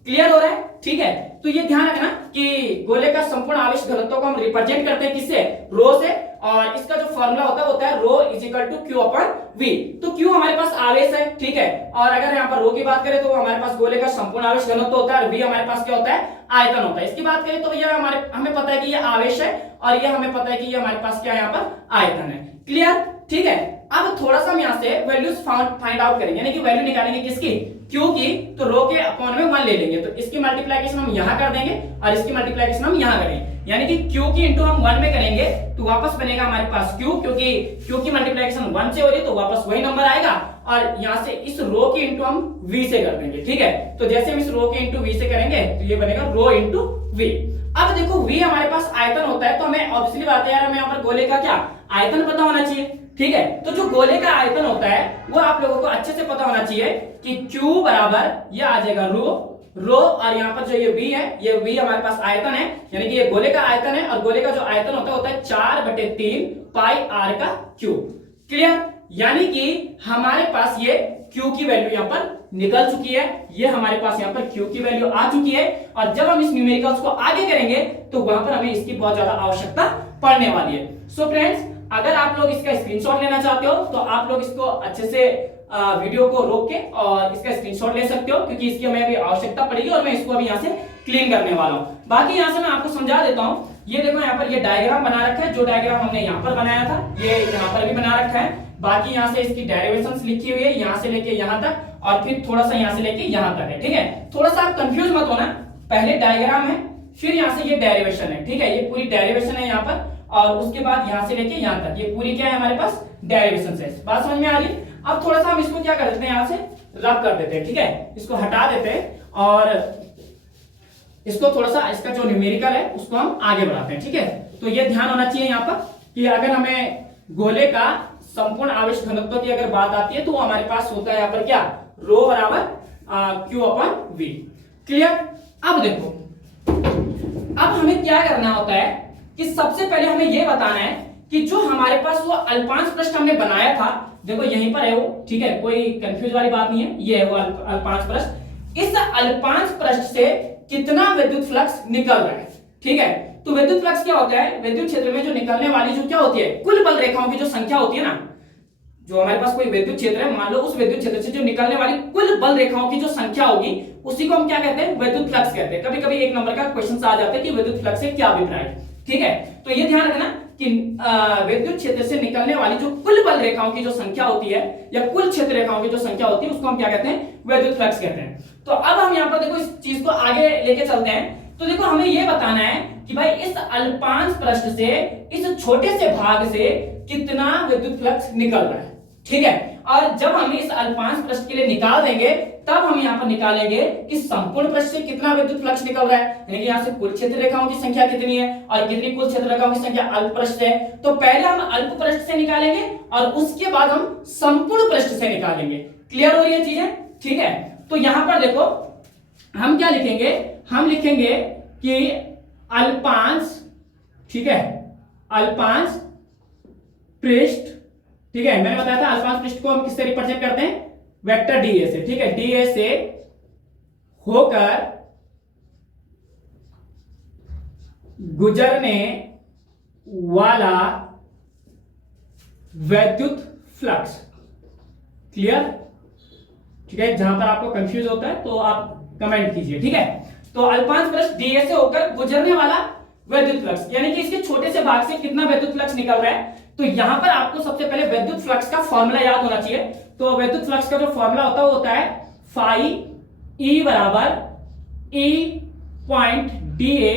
क्लियर हो रहा है, ठीक है। तो ये ध्यान रखना कि गोले का संपूर्ण आवेश घनत्व को हम रिप्रेजेंट करते हैं किससे, रो से, और इसका जो फॉर्मूला होता है rho is equal to Q upon V। तो Q हमारे पास आवेश है, ठीक है, और अगर यहाँ पर रो की बात करें तो हमारे पास गोले का संपूर्ण आवेश घनत्व होता है, और V हमारे पास क्या होता है, आयतन होता है। इसकी बात करें तो ये हमें पता है कि ये आवेश है और ये हमें पता है कि ये हमारे पास क्या है, यहाँ पर आयतन है, क्लियर, ठीक है। अब थोड़ा सा हम यहाँ से वैल्यूज फाइंड आउट करेंगे, यानी कि वैल्यू निकालेंगे किसकी, Q की। तो रो के अपॉन में 1 ले लेंगे, तो इसकी मल्टीप्लिकेशन हम यहाँ कर देंगे और इसकी मल्टीप्लिकेशन हम यहाँ करेंगे, यानी कि Q की इंटू हम 1 में करेंगे तो वापस बनेगा हमारे पास Q, क्योंकि Q की मल्टीप्लिकेशन 1 से हो रही है तो वापस वही नंबर आएगा। और यहाँ से इस रो की इंटू हम V से कर देंगे, ठीक है। तो जैसे हम इस रो के इंटू V से करेंगे तो ये बनेगा रो इंटू V। अब देखो V हमारे पास आयतन होता है, तो हमें ऑब्वियसली बात है यार, हमें यहाँ पर गोले का क्या आयतन पता होना चाहिए, ठीक है। तो जो गोले का आयतन होता है वो आप लोगों को अच्छे से पता होना चाहिए कि Q बराबर ये आ जाएगा रो, और यहाँ पर जो ये V है, ये V हमारे पास आयतन है, यानी कि ये गोले का आयतन है, और गोले का जो आयतन होता है 4/3 पाई r का क्यूब, क्लियर। यानी कि हमारे पास ये Q की वैल्यू यहाँ पर निकल चुकी है, ये हमारे पास यहाँ पर Q की वैल्यू आ चुकी है। और जब हम इस न्यूमेरिकल्स को आगे करेंगे तो वहां पर हमें इसकी बहुत ज्यादा आवश्यकता पड़ने वाली है। सो फ्रेंड्स, अगर आप लोग इसका स्क्रीनशॉट लेना चाहते हो तो आप लोग इसको अच्छे से वीडियो को रोक के और इसका स्क्रीनशॉट ले सकते हो, क्योंकि इसकी हमें अभी आवश्यकता पड़ेगी और मैं इसको अभी यहाँ से क्लीन करने वाला हूँ। बाकी यहाँ से मैं आपको समझा देता हूँ। ये देखो यहाँ पर ये डायग्राम बना रखा है, जो डायग्राम हमने यहाँ पर बनाया था ये यहाँ पर भी बना रखा है। बाकी यहाँ से इसकी डेरिवेशंस लिखी हुई है, यहाँ से लेके यहाँ तक, और फिर थोड़ा सा यहाँ से लेके यहाँ तक है, ठीक है। थोड़ा सा आप कंफ्यूज मत होना, पहले डायग्राम है फिर यहाँ से ये डेरिवेशन है, ठीक है। ये पूरी डेरिवेशन है यहाँ पर, और उसके बाद यहां से लेके यहां तक, ये पूरी क्या है हमारे पास डेरिवेशन है। बात समझ में आ रही है? अब थोड़ा सा हम इसको क्या कर देते हैं, यहां से रब कर देते हैं, ठीक है, इसको हटा देते हैं और इसको थोड़ा सा इसका जो न्यूमेरिकल है उसको हम आगे बढ़ाते हैं, ठीक है। तो ये ध्यान होना चाहिए यहाँ पर कि अगर हमें गोले का संपूर्ण आवेश घनत्व की अगर बात आती है तो हमारे पास होता है यहाँ पर क्या, रो बराबर क्यू अपन वी। क्लियर? अब देखो, अब हमें क्या करना होता है कि सबसे पहले हमें यह बताना है कि जो हमारे पास वो अल्पांश पृष्ठ हमने बनाया था, देखो यहीं पर है वो, ठीक है, कोई कंफ्यूज वाली बात नहीं है, ये है वो अल्पांश पृष्ठ। इस अल्पांश पृष्ठ से कितना विद्युत फ्लक्स निकल रहा है, ठीक है। तो विद्युत फ्लक्स क्या होता है, विद्युत क्षेत्र में जो निकलने वाली जो क्या होती है, कुल बल रेखाओं की जो संख्या होती है ना, जो हमारे पास कोई विद्युत क्षेत्र है, मान लो उस विद्युत क्षेत्र से जो निकलने वाली कुल बल रेखाओं की जो संख्या होगी उसी को हम क्या कहते हैं, विद्युत फ्लक्स कहते हैं। कभी कभी एक नंबर का क्वेश्चन आ जाता है कि विद्युत फ्लक्स से क्या अभिप्राय है, ठीक है। तो ये ध्यान रखना कि विद्युत क्षेत्र से निकलने वाली जो कुल बल रेखाओं की जो संख्या होती है या कुल क्षेत्र रेखाओं की जो संख्या होती है उसको हम क्या कहते हैं, विद्युत फ्लक्स कहते हैं। तो अब हम यहाँ पर देखो इस चीज को आगे लेके चलते हैं। तो देखो हमें यह बताना है कि भाई इस अल्पांश पृष्ठ से, इस छोटे से भाग से कितना विद्युत फ्लक्स निकल रहा है, ठीक है। और जब हम इस अल्पांश पृष्ठ के लिए निकाल देंगे तब हम यहाँ पर निकालेंगे कि संपूर्ण पृष्ठ से कितना विद्युत फ्लक्स निकल रहा है, यानी कि यहाँ से कुल क्षेत्र रेखाओं की संख्या कितनी है और कितनी कुल क्षेत्र रेखाओं की संख्या अल्प पृष्ठ से। तो पहले हम अल्प पृष्ठ से निकालेंगे और उसके बाद हम संपूर्ण पृष्ठ से निकालेंगे। क्लियर हो रही है चीजें, ठीक है। तो यहां पर देखो हम क्या लिखेंगे, हम लिखेंगे कि अल्पांश, ठीक है, अल्पांश पृष्ठ, ठीक है, मैंने बताया था अल्पांश पृष्ठ को हम किससे रिप्रेजेंट करते हैं, वेक्टर डीए से, ठीक है, डीए से होकर गुजरने वाला विद्युत फ्लक्स। क्लियर? ठीक है, जहां पर आपको कंफ्यूज होता है तो आप कमेंट कीजिए, ठीक है। तो अल्पांश पृष्ठ डीए से होकर गुजरने वाला विद्युत फ्लक्स, यानी कि इसके छोटे से भाग से कितना विद्युत फ्लक्स निकल रहा है। तो यहां पर आपको सबसे पहले विद्युत फ्लक्स का फॉर्मूला याद होना चाहिए। तो विद्युत फ्लक्स का जो फॉर्मूला होता है वो होता है फाई ई बराबर ई पॉइंट डी ए,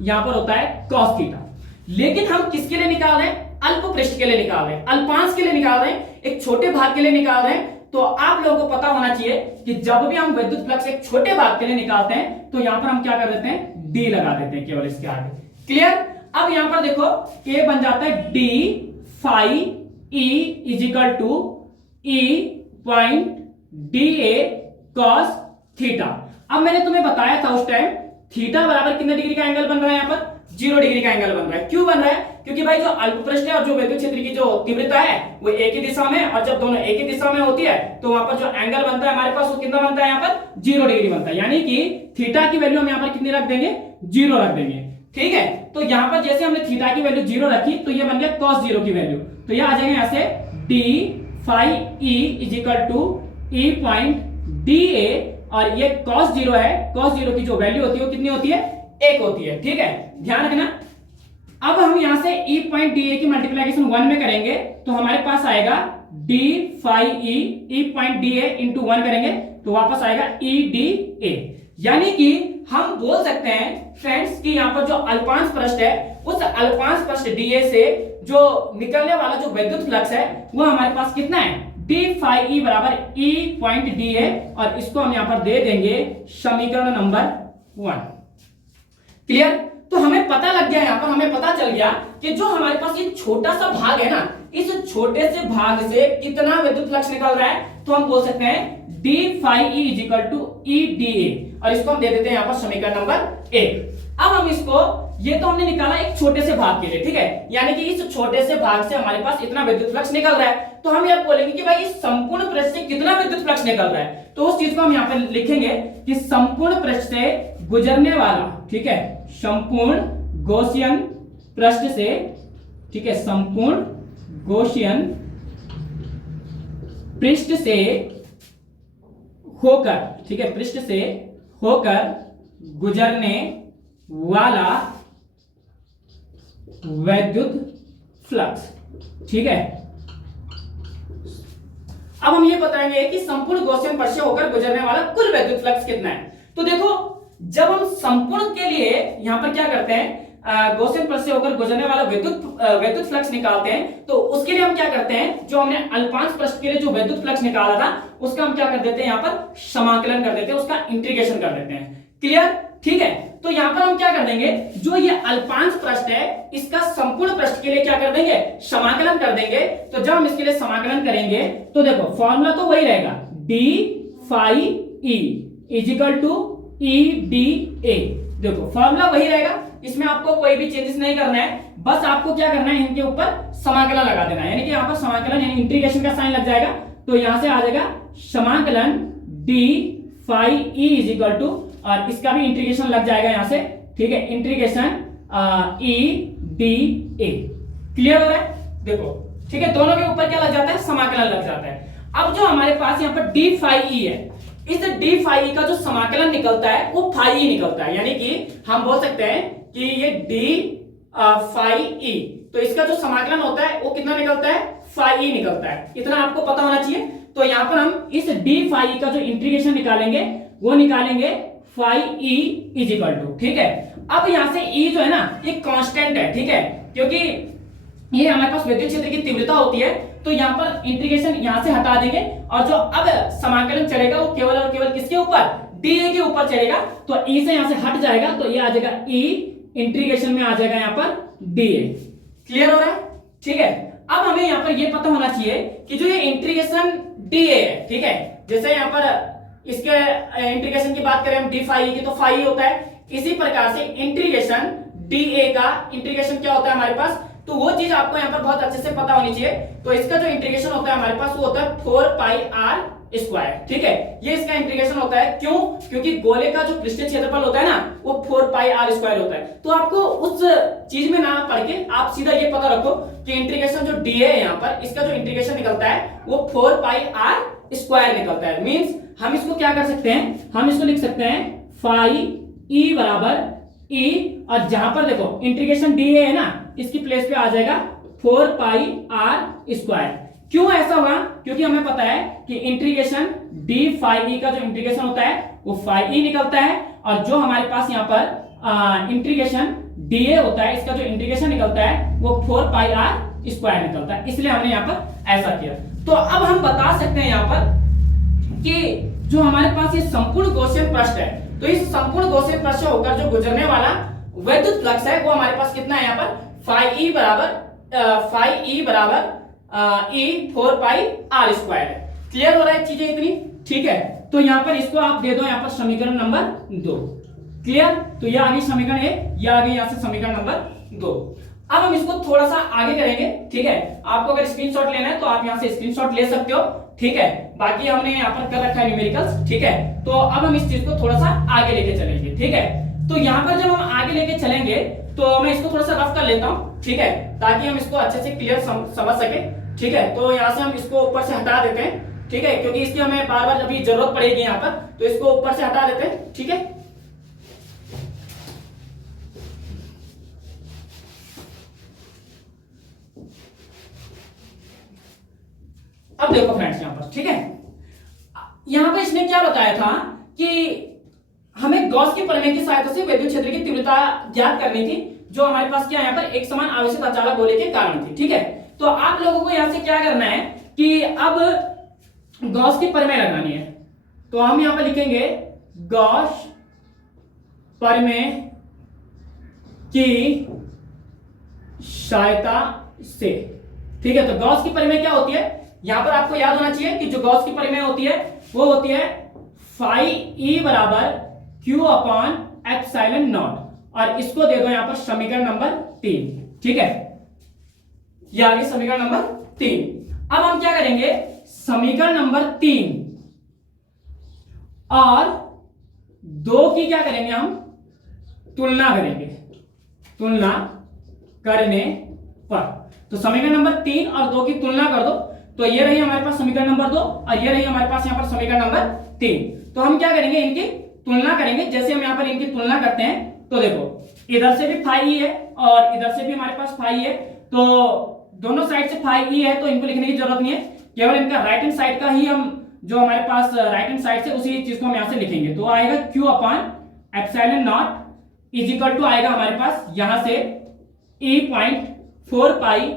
यहां पर होता है कॉस थीटा। लेकिन हम किसके लिए निकाल रहे हैं, अल्प पृष्ठ के लिए निकाल रहे हैं, अल्पांश के लिए निकाल रहे हैं, एक छोटे भाग के लिए निकाल रहे हैं। तो आप लोगों को पता होना चाहिए कि जब भी हम विद्युत फ्लक्स एक छोटे भाग के लिए निकालते हैं तो यहां पर हम क्या कर देते हैं, डी लगा देते हैं केवल इसके आगे। क्लियर? अब यहां पर देखो ए बन जाता है d phi E is equal to E point D A cos theta. अब मैंने तुम्हें बताया था उस टाइम थीटा बराबर कितने डिग्री का एंगल बन रहा है, यहां पर 0 डिग्री का एंगल बन रहा है। क्यों बन रहा है, क्योंकि भाई जो अल्प पृष्ठ है और जो विद्युत क्षेत्र की जो तीव्रता है वो एक ही दिशा में, और जब दोनों एक ही दिशा में होती है तो वहां पर जो एंगल बनता है हमारे पास वो कितना बनता है, यहाँ पर 0 डिग्री बनता है। यानी कि थीटा की वैल्यू हम यहाँ पर कितनी रख देंगे, 0 रख देंगे, ठीक है। तो यहां पर जैसे हमने थीटा की वैल्यू 0 रखी तो ये बन गया cos 0 की वैल्यू, तो ये आ जाएगा यहां से d phi e is equal to e point D A, और ये cos 0 है, cos 0 की जो वैल्यू होती है वो कितनी होती है, 1 होती है, ठीक है, ध्यान रखना। अब हम यहां से e पॉइंट डी ए की मल्टीप्लिकेशन 1 में करेंगे तो हमारे पास आएगा d phi e point D A into 1 करेंगे तो वापस आएगा e डी ए। यानी कि हम बोल सकते हैं फ्रेंड्स कि यहाँ पर जो अल्पांश पृष्ठ है उस अल्पांश पृष्ठ डीए से जो निकलने वाला जो विद्युत फ्लक्स है वो हमारे पास कितना है, डी फाई ई बराबर ई पॉइंट डी है, और इसको हम यहाँ पर दे देंगे समीकरण नंबर 1। क्लियर? तो हमें पता लग गया, यहाँ पर हमें पता चल गया कि जो हमारे पास ये छोटा सा भाग है ना, इस छोटे से भाग से कितना विद्युत फ्लक्स निकल रहा है, तो हम बोल सकते हैं d phi E is equal to E d A, और इसको हम दे देते हैं यहाँ पर समीकरण नंबर 1। अब हम इसको, ये तो हमने निकाला एक छोटे से भाग के लिए, ठीक है, यानी कि इस छोटे से भाग से हमारे पास इतना विद्युत फ्लक्स निकल रहा है। तो हम यह बोलेंगे कि भाई इस संपूर्ण पृष्ठ से कितना विद्युत फ्लक्स निकल रहा है, तो उस चीज को हम यहाँ पर लिखेंगे कि संपूर्ण पृष्ठ से गुजरने वाला, ठीक है, संपूर्ण गॉसियन पृष्ठ से, ठीक है, संपूर्ण गॉसियन पृष्ठ से होकर, ठीक है, पृष्ठ से होकर गुजरने वाला वैद्युत फ्लक्स, ठीक है। अब हम ये बताएंगे कि संपूर्ण गॉसियन पृष्ठ से होकर गुजरने वाला कुल वैद्युत फ्लक्स कितना है। तो देखो जब हम संपूर्ण के लिए यहां पर क्या करते हैं, गॉसियन पृष्ठ से होकर गुजरने वाला विद्युत फ्लक्स निकालते हैं, तो उसके लिए हम क्या करते हैं, जो हमने अल्पांश पृष्ठ के लिए जो विद्युत फ्लक्स निकाला था उसका हम क्या कर देते हैं, यहाँ पर समाकलन कर देते हैं, उसका इंटीग्रेशन कर देते हैं। क्लियर? ठीक है। तो यहां पर हम क्या कर देंगे, जो ये अल्पांश पृष्ठ है इसका संपूर्ण पृष्ठ के लिए क्या कर देंगे, समाकलन कर देंगे। तो जब हम इसके लिए समाकलन करेंगे तो देखो फॉर्मूला तो वही रहेगा, d phi e is equal to e d a। देखो फॉर्मूला वही रहेगा, इसमें आपको कोई भी चेंजेस नहीं करना है, बस आपको क्या करना है, इनके ऊपर समाकलन लगा देना है, यानी कि यहां पर समाकलन यानी इंटीग्रेशन का साइन लग जाएगा। तो यहां से आ जाएगा समाकलन d phi e is equal to, और इसका भी इंटीग्रेशन लग जाएगा यहां से, ठीक है, integration e d a। Clear हो रहा है? देखो ठीक है, दोनों के ऊपर क्या लग जाता है, समाकलन लग जाता है। अब जो हमारे पास यहाँ पर d phi e है, इस d phi e का जो समाकलन निकलता है वो phi e निकलता है, यानी कि हम बोल सकते हैं कि ये d phi e, तो इसका जो समाकलन होता है वो कितना निकलता है, phi e निकलता है। इतना आपको पता होना चाहिए। तो यहाँ पर हम इस d phi e का जो इंटीग्रेशन निकालेंगे वो निकालेंगे phi e is equal to, ठीक है। अब यहां से e जो है ना ये कांस्टेंट है, ठीक है, क्योंकि ये हमारे पास विद्युत क्षेत्र की तीव्रता होती है, तो यहाँ पर इंटीग्रेशन यहां से हटा देंगे और जो अब समाकलन चलेगा वो केवल और केवल किसके ऊपर, dA के ऊपर चलेगा। तो e से यहां से हट जाएगा, तो ये आ जाएगा e, इंटीग्रेशन में आ जाएगा यहाँ पर dA। क्लियर हो रहा है? ठीक है। अब हमें यहाँ पर ये पता होना चाहिए कि जो ये इंटीग्रेशन dA है, ठीक है, जैसे यहाँ पर इसके इंटीग्रेशन की बात करें हम d phi की, तो phi होता है, इसी प्रकार से इंटीग्रेशन dA का इंटीग्रेशन क्या होता है हमारे पास, तो वो चीज आपको यहाँ पर बहुत अच्छे से पता होनी चाहिए। तो इसका जो इंटीग्रेशन होता है हमारे पास वो होता है 4 pi r स्क्वायर, ठीक है, ये इसका इंटीग्रेशन होता है। क्यों? क्योंकि गोले का जो पृष्ठीय क्षेत्रफल होता है ना वो 4 pi r स्क्वायर होता है। तो आपको उस चीज में ना पढ़ के आप सीधा ये पता रखो कि इंटीग्रेशन जो dA है यहाँ पर, इसका जो इंटीग्रेशन निकलता है वो 4 pi r स्क्वायर निकलता है। मींस हम इसको क्या कर सकते हैं, हम इसको लिख सकते हैं phi e बराबर e, और जहां पर देखो इंटीग्रेशन dA है ना, इसकी प्लेस पे आ जाएगा 4 pi r स्क्वायर। क्यों ऐसा हुआ? क्योंकि हमें पता है कि इंटीग्रेशन d phi e का जो इंटीग्रेशन होता है वो phi e निकलता है, और जो हमारे पास यहाँ पर इंटीग्रेशन dA होता है इसका जो इंटीग्रेशन निकलता है वो 4 pi r स्क्वायर निकलता है, इसलिए हमने यहाँ पर ऐसा किया। तो अब हम बता सकते हैं यहाँ पर कि जो हमारे पास ये संपूर्ण गॉसियन पृष्ठ है, तो इस संपूर्ण गॉसियन पृष्ठ से होकर जो गुजरने वाला विद्युत फ्लक्स है वो हमारे पास कितना है, यहाँ पर phi e बराबर e 4 pi r स्क्वायर है। क्लियर हो रहा है चीजें इतनी? ठीक है। तो यहाँ पर इसको आप दे दो यहाँ पर समीकरण नंबर 2। क्लियर? तो ये आ गई समीकरण 1, ये आ गई यहाँ से समीकरण नंबर 2। अब हम इसको थोड़ा सा आगे करेंगे, ठीक है। आपको अगर स्क्रीनशॉट लेना है तो आप यहाँ से स्क्रीनशॉट ले सकते हो, ठीक है। बाकी हमने यहाँ पर कर रखा है न्यूमेरिकल्स, ठीक है। तो अब हम इस चीज को थोड़ा सा आगे लेके चलेंगे, ठीक है। तो यहाँ पर जब हम आगे लेके चलेंगे तो मैं इसको थोड़ा सा रफ कर लेता हूँ, ठीक है, ताकि हम इसको अच्छे से क्लियर समझ सके, ठीक है। तो यहाँ से हम इसको ऊपर से हटा देते हैं, ठीक है, क्योंकि इसकी हमें बार बार अभी जरूरत पड़ेगी यहाँ पर, तो इसको ऊपर से हटा देते हैं, ठीक है। अब देखो फ्रेंड्स यहाँ पर, ठीक है, यहाँ पर इसने क्या बताया था कि हमें गॉस के प्रमेय की सहायता से विद्युत क्षेत्र की तीव्रता ज्ञात करनी थी, जो हमारे पास क्या यहाँ पर एक समान आवेशित अचालक गोले के कारण थी, ठीक है। तो आप लोगों को यहाँ से क्या करना है कि अब गॉस की प्रमेय लगानी है, तो हम यहाँ पर लिखेंगे गॉस प्रमेय की सहायता से, ठीक है। तो गॉस की प्रमेय क्या होती है, यहां पर आपको याद होना चाहिए कि जो गॉस की प्रमेय होती है वो होती है phi e बराबर q अपॉन एप्सिलॉन नॉट, और इसको दे दो यहां पर समीकरण नंबर 3, ठीक है। ये आ गई समीकरण नंबर 3। अब हम क्या करेंगे, समीकरण नंबर 3 और 2 की क्या करेंगे, हम तुलना करेंगे, तुलना करने पर। तो समीकरण नंबर 3 और 2 की तुलना कर दो, तो ये रही हमारे पास समीकरण नंबर 2 और ये रही हमारे पास यहाँ पर समीकरण नंबर 3। तो हम क्या करेंगे, इनकी तुलना करेंगे। जैसे हम यहाँ पर इनकी तुलना करते हैं तो देखो इधर से भी phi e है और इधर से भी हमारे पास phi है, तो दोनों साइड से phi e है, तो इनको लिखने की जरूरत नहीं है, केवल इनका राइट हैंड साइड का ही हम जो हमारे पास राइट हैंड साइड से उसी चीज को हम यहाँ से लिखेंगे। तो आएगा q upon epsilon naught is equal to आएगा हमारे पास यहां से E.4 पाई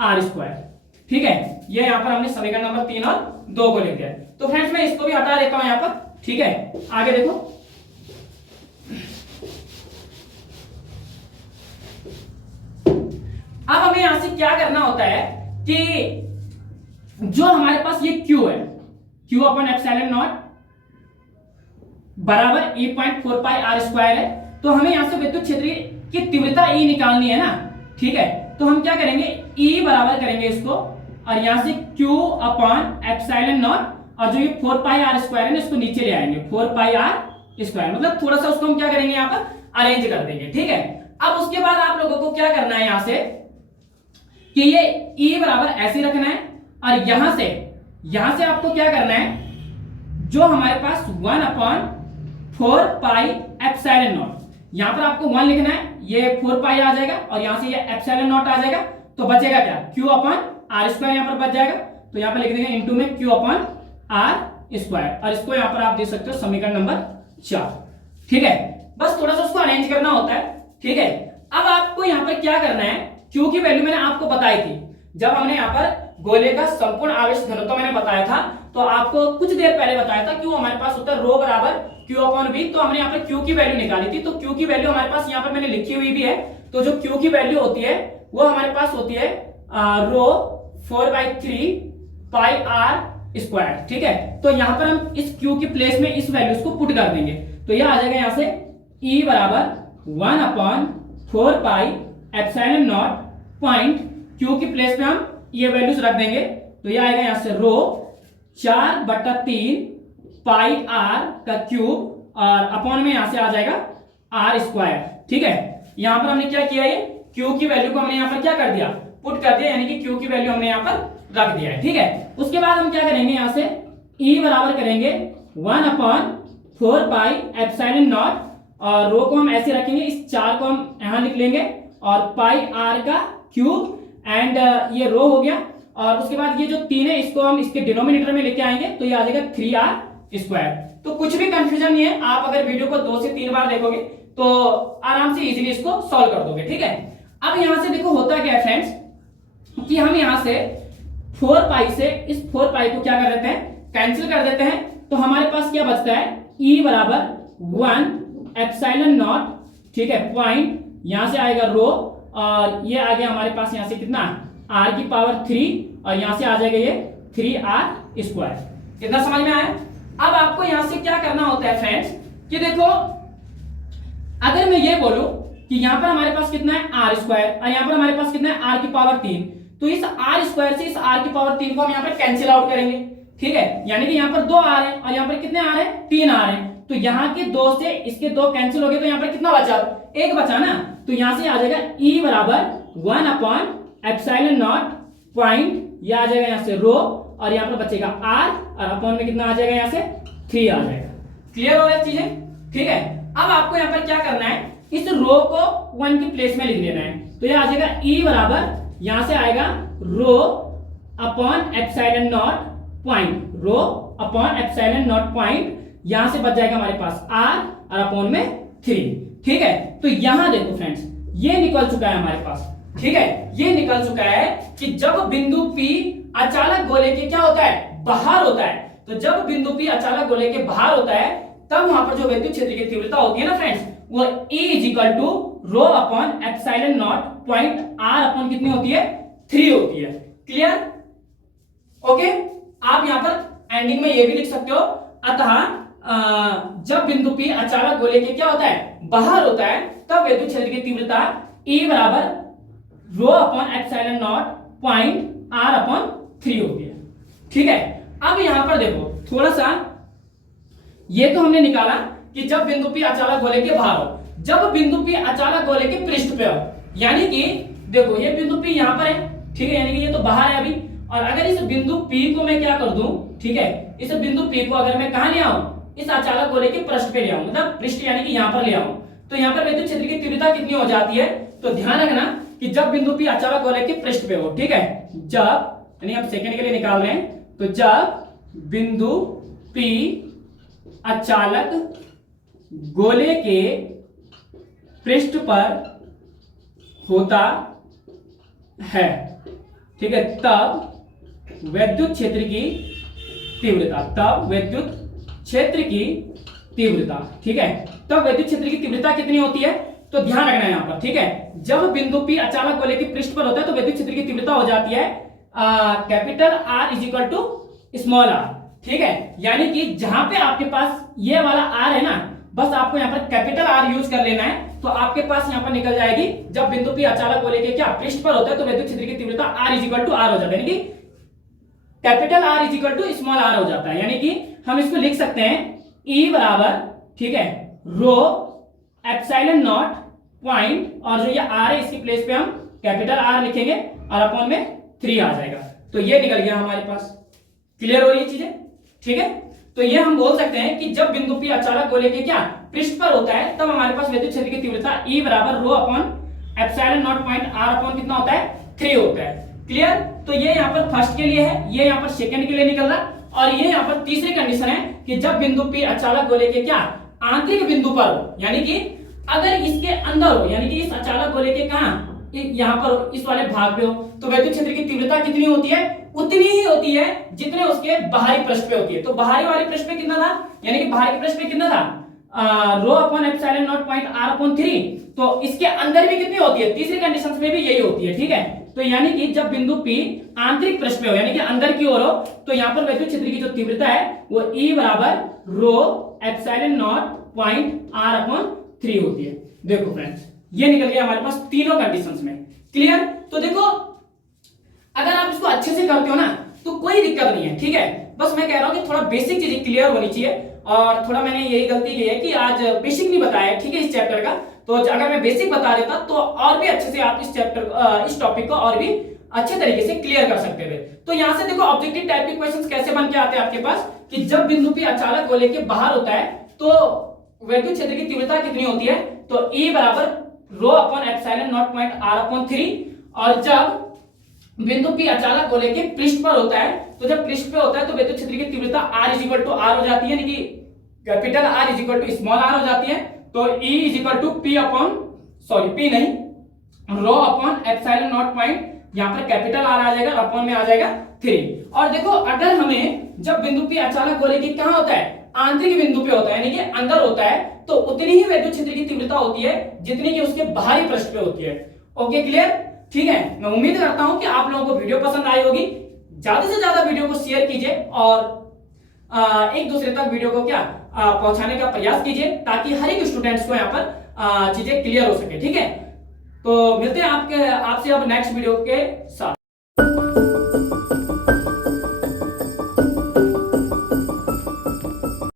आर स्क्वायर। ठीक है, ये यहां पर हमने समीकरण नंबर 3 और 2 को लिख दिया। तो फ्रेंड्स मैं इसको भी हटा देता हूं यहां पर। ठीक है, आगे देखो, अब हमें यहां से क्या करना होता है कि जो हमारे पास ये Q है, Q अपन एप्सिलॉन नॉट बराबर E.4 पाई आर स्क्वायर है। तो हमें यहां से विद्युत क्षेत्र की तीव्रता E निकालनी है ना। ठीक है, तो हम क्या करेंगे, E बराबर करेंगे इसको, और यहां से Q अपॉन एप्सिलॉन नॉट, और जो ये 4 पाई आर स्क्वायर है ना इसको नीचे ले आएंगे, 4 पाई आर स्क्वायर, मतलब थोड़ा सा उसको हम क्या करेंगे यहां पर अरेंज कर देंगे। ठीक है, अब उसके बाद आप लोगों को क्या करना है यहां से कि ये E बराबर ऐसे रखना है, और यहां से आपको क्या करना है, जो हमारे पास 1 अपॉन 4 पाई एप्सिलॉन नॉट, यहां पर आपको 1 लिखना है, ये 4 पाई आ जाएगा, और यहां से ये एप्सिलॉन नॉट आ जाएगा, तो बचेगा क्या, Q अपॉन आर स्क्वायर यहां पर बच जाएगा। तो यहां पर लिख देंगे इनटू में Q अपॉन आर स्क्वायर, और इसको यहां पर आप देख सकते हो समीकरण नंबर 4। ठीक है, बस थोड़ा सा उसको अरेंज करना होता है। ठीक है, अब आपको यहां पर क्या करना है, Q की वैल्यू मैंने आपको बताई थी जब हमने यहां पर गोले का संपूर्ण आवेश घनत्व मैंने बताया था, तो आपको कुछ देर पहले बताया था Q हमारे पास होता है रो बराबर Q अपॉन V। तो हमने यहाँ पर Q की वैल्यू निकाली थी, तो Q की वैल्यू हमारे पास यहाँ पर मैंने लिखी हुई भी है। तो जो Q की वैल्यू होती है वो हमारे पास होती है रो 4/3 पाई आर स्क्वायर। ठीक है, तो यहाँ पर हम इस Q की प्लेस में इस वैल्यूज को पुट कर देंगे, तो यह आ जाएगा यहाँ से E बराबर 1 upon 4 pi epsilon naught point, Q की प्लेस पे हम ये वैल्यूज रख देंगे, तो ये आएगा यहां से रो 4/3 पाई आर का क्यूब, और अपॉन में यहां से आ जाएगा आर स्क्वायर। ठीक है, यहां पर हमने क्या किया, ये Q की वैल्यू को हमने यहां पर क्या कर दिया, पुट कर दिया, यानी कि Q की वैल्यू हमने यहां पर रख दिया है। ठीक है, उसके बाद हम क्या करेंगे, यहां से E बराबर करेंगे 1 अपॉन 4 पाई एप्सिलॉन नॉट, और रो को हम ऐसे रखेंगे, इस 4 को हम यहां लिख लेंगे, और पाई आर का क्यूब, एंड ये रो हो गया, और उसके बाद ये जो 3 है इसको हम इसके डिनोमिनेटर में लेके आएंगे, तो ये आ जाएगा 3r स्क्वायर। तो कुछ भी कंफ्यूजन नहीं है, आप अगर वीडियो को 2 से 3 बार देखोगे तो आराम से इजीली इसको सॉल्व कर दोगे। ठीक है, अब यहां से देखो होता क्या है फ्रेंड्स कि हम यहां से 4 पाई से इस 4 पाई को क्या कर देते हैं, कैंसिल कर देते हैं, तो हमारे पास क्या बचता है, E बराबर 1 एप्सिलॉन नॉट। ठीक है, पॉइंट यहां से आएगा रो, और ये आ गया हमारे पास यहां से कितना, r की पावर 3, और यहां से आ जाएगा ये 3r स्क्वायर। इतना समझ में आया। अब आपको यहां से क्या करना होता है फ्रेंड्स कि देखो, अगर मैं ये बोलूं कि यहां पर हमारे पास कितना है r स्क्वायर, और यहां पर हमारे पास कितना है r की पावर 3, तो इस r स्क्वायर से इस r की पावर 3 को हम यहां पर कैंसिल आउट करेंगे। ठीक है, यानी कि यहां पर 2 r है, और यहां पर कितने r है, 3 r है, तो यहां के 2 से इसके 2 कैंसिल हो गए, तो यहां पर कितना बचा, 1 बचा ना, तो यहां से आ जाएगा E बराबर 1 अपॉन एप्सिलॉन नॉट पॉइंट, ये आ जाएगा यहां से रो, और यहां पर बचेगा r, और अपॉन में कितना आ जाएगा, यहां से 3 आ जाएगा। क्लियर हो गया चीजें। ठीक है, अब आपको यहां पर क्या करना है, इस रो को 1 की प्लेस में लिख लेना है, तो ये आ जाएगा E बराबर, यहां से आएगा रो अपॉन एप्सिलॉन नॉट पॉइंट, रो अपॉन एप्सिलॉन नॉट पॉइंट, यहां से बच जाएगा हमारे पास r, और अपॉन में 3। ठीक है, तो यहां देखो फ्रेंड्स, ये निकल चुका है हमारे पास। ठीक है, ये निकल चुका है कि जब बिंदु P अचानक गोले के क्या होता है, बाहर होता है, तो जब बिंदु P अचानक गोले के बाहर होता है, तब वहां पर जो विद्युत क्षेत्र की तीव्रता होती है ना फ्रेंड्स, वो E is equal to rho upon epsilon naught point r upon कितनी होती है, 3 होती है। Clear, okay. आप यहां पर एंडिंग में ये भी लिख सकते हो, अतः जब बिंदु P अचानक गोले के क्या होता है, बाहर होता है, तब विद्युत क्षेत्र की तीव्रता E बराबर रो upon epsilon naught point r upon 3 होती है। ठीक है, अब यहां पर देखो थोड़ा सा, ये तो हमने निकाला कि जब बिंदु P अचानक गोले के बाहर हो, जब बिंदु P अचानक गोले के पृष्ठ पे हो, यानी कि देखो ये बिंदु P यहां पर है, ठीक है, यानी कि ये तो बाहर है अभी, और अगर इस बिंदु P को मैं क्या कर दूं, ठीक है, इस बिंदु P को अगर मैं कहां ले आऊं, इस अचानक गोले के पृष्ठ पे ले आऊं, मतलब पृष्ठ यानी कि यहां पर ले आऊं, तो यहां पर विद्युत क्षेत्र की तीव्रता कितनी हो जाती है, तो ध्यान रखना कि जब बिंदु P अचानक गोले के पृष्ठ पे हो, ठीक है, जब, यानी हम सेकंड के लिए निकाल रहे हैं, तो जब बिंदु P अचानक गोले के पृष्ठ पर होता है, ठीक है, तब विद्युत क्षेत्र की तीव्रता, ठीक है, तब विद्युत क्षेत्र की तीव्रता कितनी होती है? तो ध्यान रखना है यहां पर, ठीक है, जब बिंदु P अचालक गोले के पृष्ठ पर होता है तो विद्युत क्षेत्र की तीव्रता हो जाती है capital R is equal to small r, ठीक है, यानी कि जहां पे आपके पास ये वाला R है ना, बस आपको यहां पर कैपिटल R यूज कर लेना है, तो आपके पास यहां पर निकल जाएगी, जब बिंदु P अचालक गोले के क्या पृष्ठ पर होता है तो विद्युत क्षेत्र की तीव्रता R is equal to R हो जाता है, यानी कि capital R is equal to small r हो जाता है, यानी कि हम इसको लिख सकते हैं E बराबर, ठीक है, रो एप्सिलॉन नॉट पॉइंट, और जो ये R है इसकी प्लेस पे हम कैपिटल R लिखेंगे और अपॉन में 3 आ जाएगा, तो ये निकल गया हमारे पास। क्लियर हो रही है चीजें, ठीक है, तो ये हम बोल सकते हैं कि जब बिंदु P अचालक गोले के क्या पृष्ठ पर होता है तब हमारे पास विद्युत क्षेत्र की तीव्रता E बराबर रो upon epsilon naught point R upon कितना होता है? 3 होता है। क्लियर, तो ये यहाँ पर फर्स्ट के लिए है, ये यहाँ पर सेकंड के लिए निकल रहा, और ये यहाँ पर तीसरी कंडीशन है कि जब बिंदु P अचालक गोले के क्या आंतरिक बिंदु पर हो, यानी कि अगर इसके अंदर हो, यानी कि इस अचालक गोले के कहां यहाँ पर इस वाले भाग पे हो, तो विद्युत क्षेत्र की तीव्रता कितनी होती है? उतनी ही होती है जितने उसके बाहरी पृष्ठ पे होती है। तो बाहरी वाले पृष्ठ पे कितना था, यानी कि बाहरी पृष्ठ पे कितना था? रो upon epsilon naught point R upon 3, तो इसके अंदर भी कितनी होती है? तीसरी कंडीशन में भी यही होती है, ठीक है, तो यानी कि जब बिंदु P आंतरिक पृष्ठ पे हो, यानी कि अंदर की ओर हो, तो यहाँ पर विद्युत क्षेत्र की जो तीव्रता है वो E बराबर rho epsilon naught point R upon 3 होती है। देखो फ्रेंड्स, ये निकल गया हमारे पास तीनों कंडीशंस में। क्लियर, तो देखो अगर आप इसको अच्छे से करते हो ना तो कोई दिक्कत नहीं है, ठीक है, बस मैं कह रहा हूं कि थोड़ा बेसिक चीजें क्लियर होनी चाहिए, और थोड़ा मैंने यही गलती की है कि आज बेसिक नहीं बताया, ठीक है, इस चैप्टर का, तो अगर मैं बेसिक बता देता तो और भी अच्छे से आप इस चैप्टर इस टॉपिक को और भी अच्छे तरीके से क्लियर कर सकते थे। तो यहां से देखो ऑब्जेक्टिव टाइप के क्वेश्चंस कैसे बन के आते हैं आपके पास, कि जब बिंदु P अचालक गोले के बाहर होता है तो विद्युत क्षेत्र की तीव्रता कितनी होती है? तो E बराबर रो upon epsilon naught point R upon 3, और जब बिंदु P अचालक गोले के पृष्ठ पर होता है, तो जब पृष्ठ पे होता है तो विद्युत क्षेत्र की तीव्रता R is equal to R हो जाती है, यानी कि capital R is equal to small r हो जाती है, तो E is equal to P upon P नहीं, rho upon epsilon naught point, यहां पर कैपिटल R आ जाएगा, अपॉन में आ जाएगा 3। और देखो अगर हमें जब बिंदु P अचालक गोले के कहां होता है? आंतरिक बिंदु पे होता है, यानी कि अंदर होता है, तो उतनी ही विद्युत क्षेत्र की तीव्रता होती है जितनी कि उसके बाहरी पृष्ठ पे होती है। ओके, क्लियर, ठीक है, मैं उम्मीद करता हूं कि आप लोगों को वीडियो पसंद आई होगी। ज्यादा से ज्यादा वीडियो को शेयर कीजिए और एक दूसरे तक वीडियो को क्या पहुंचाने का प्रयास कीजिए, ताकि हर एक स्टूडेंट्स को यहाँ पर चीजें क्लियर हो सके, ठीक है। तो मिलते हैं आपसे अब नेक्स्ट वीडियो के साथ।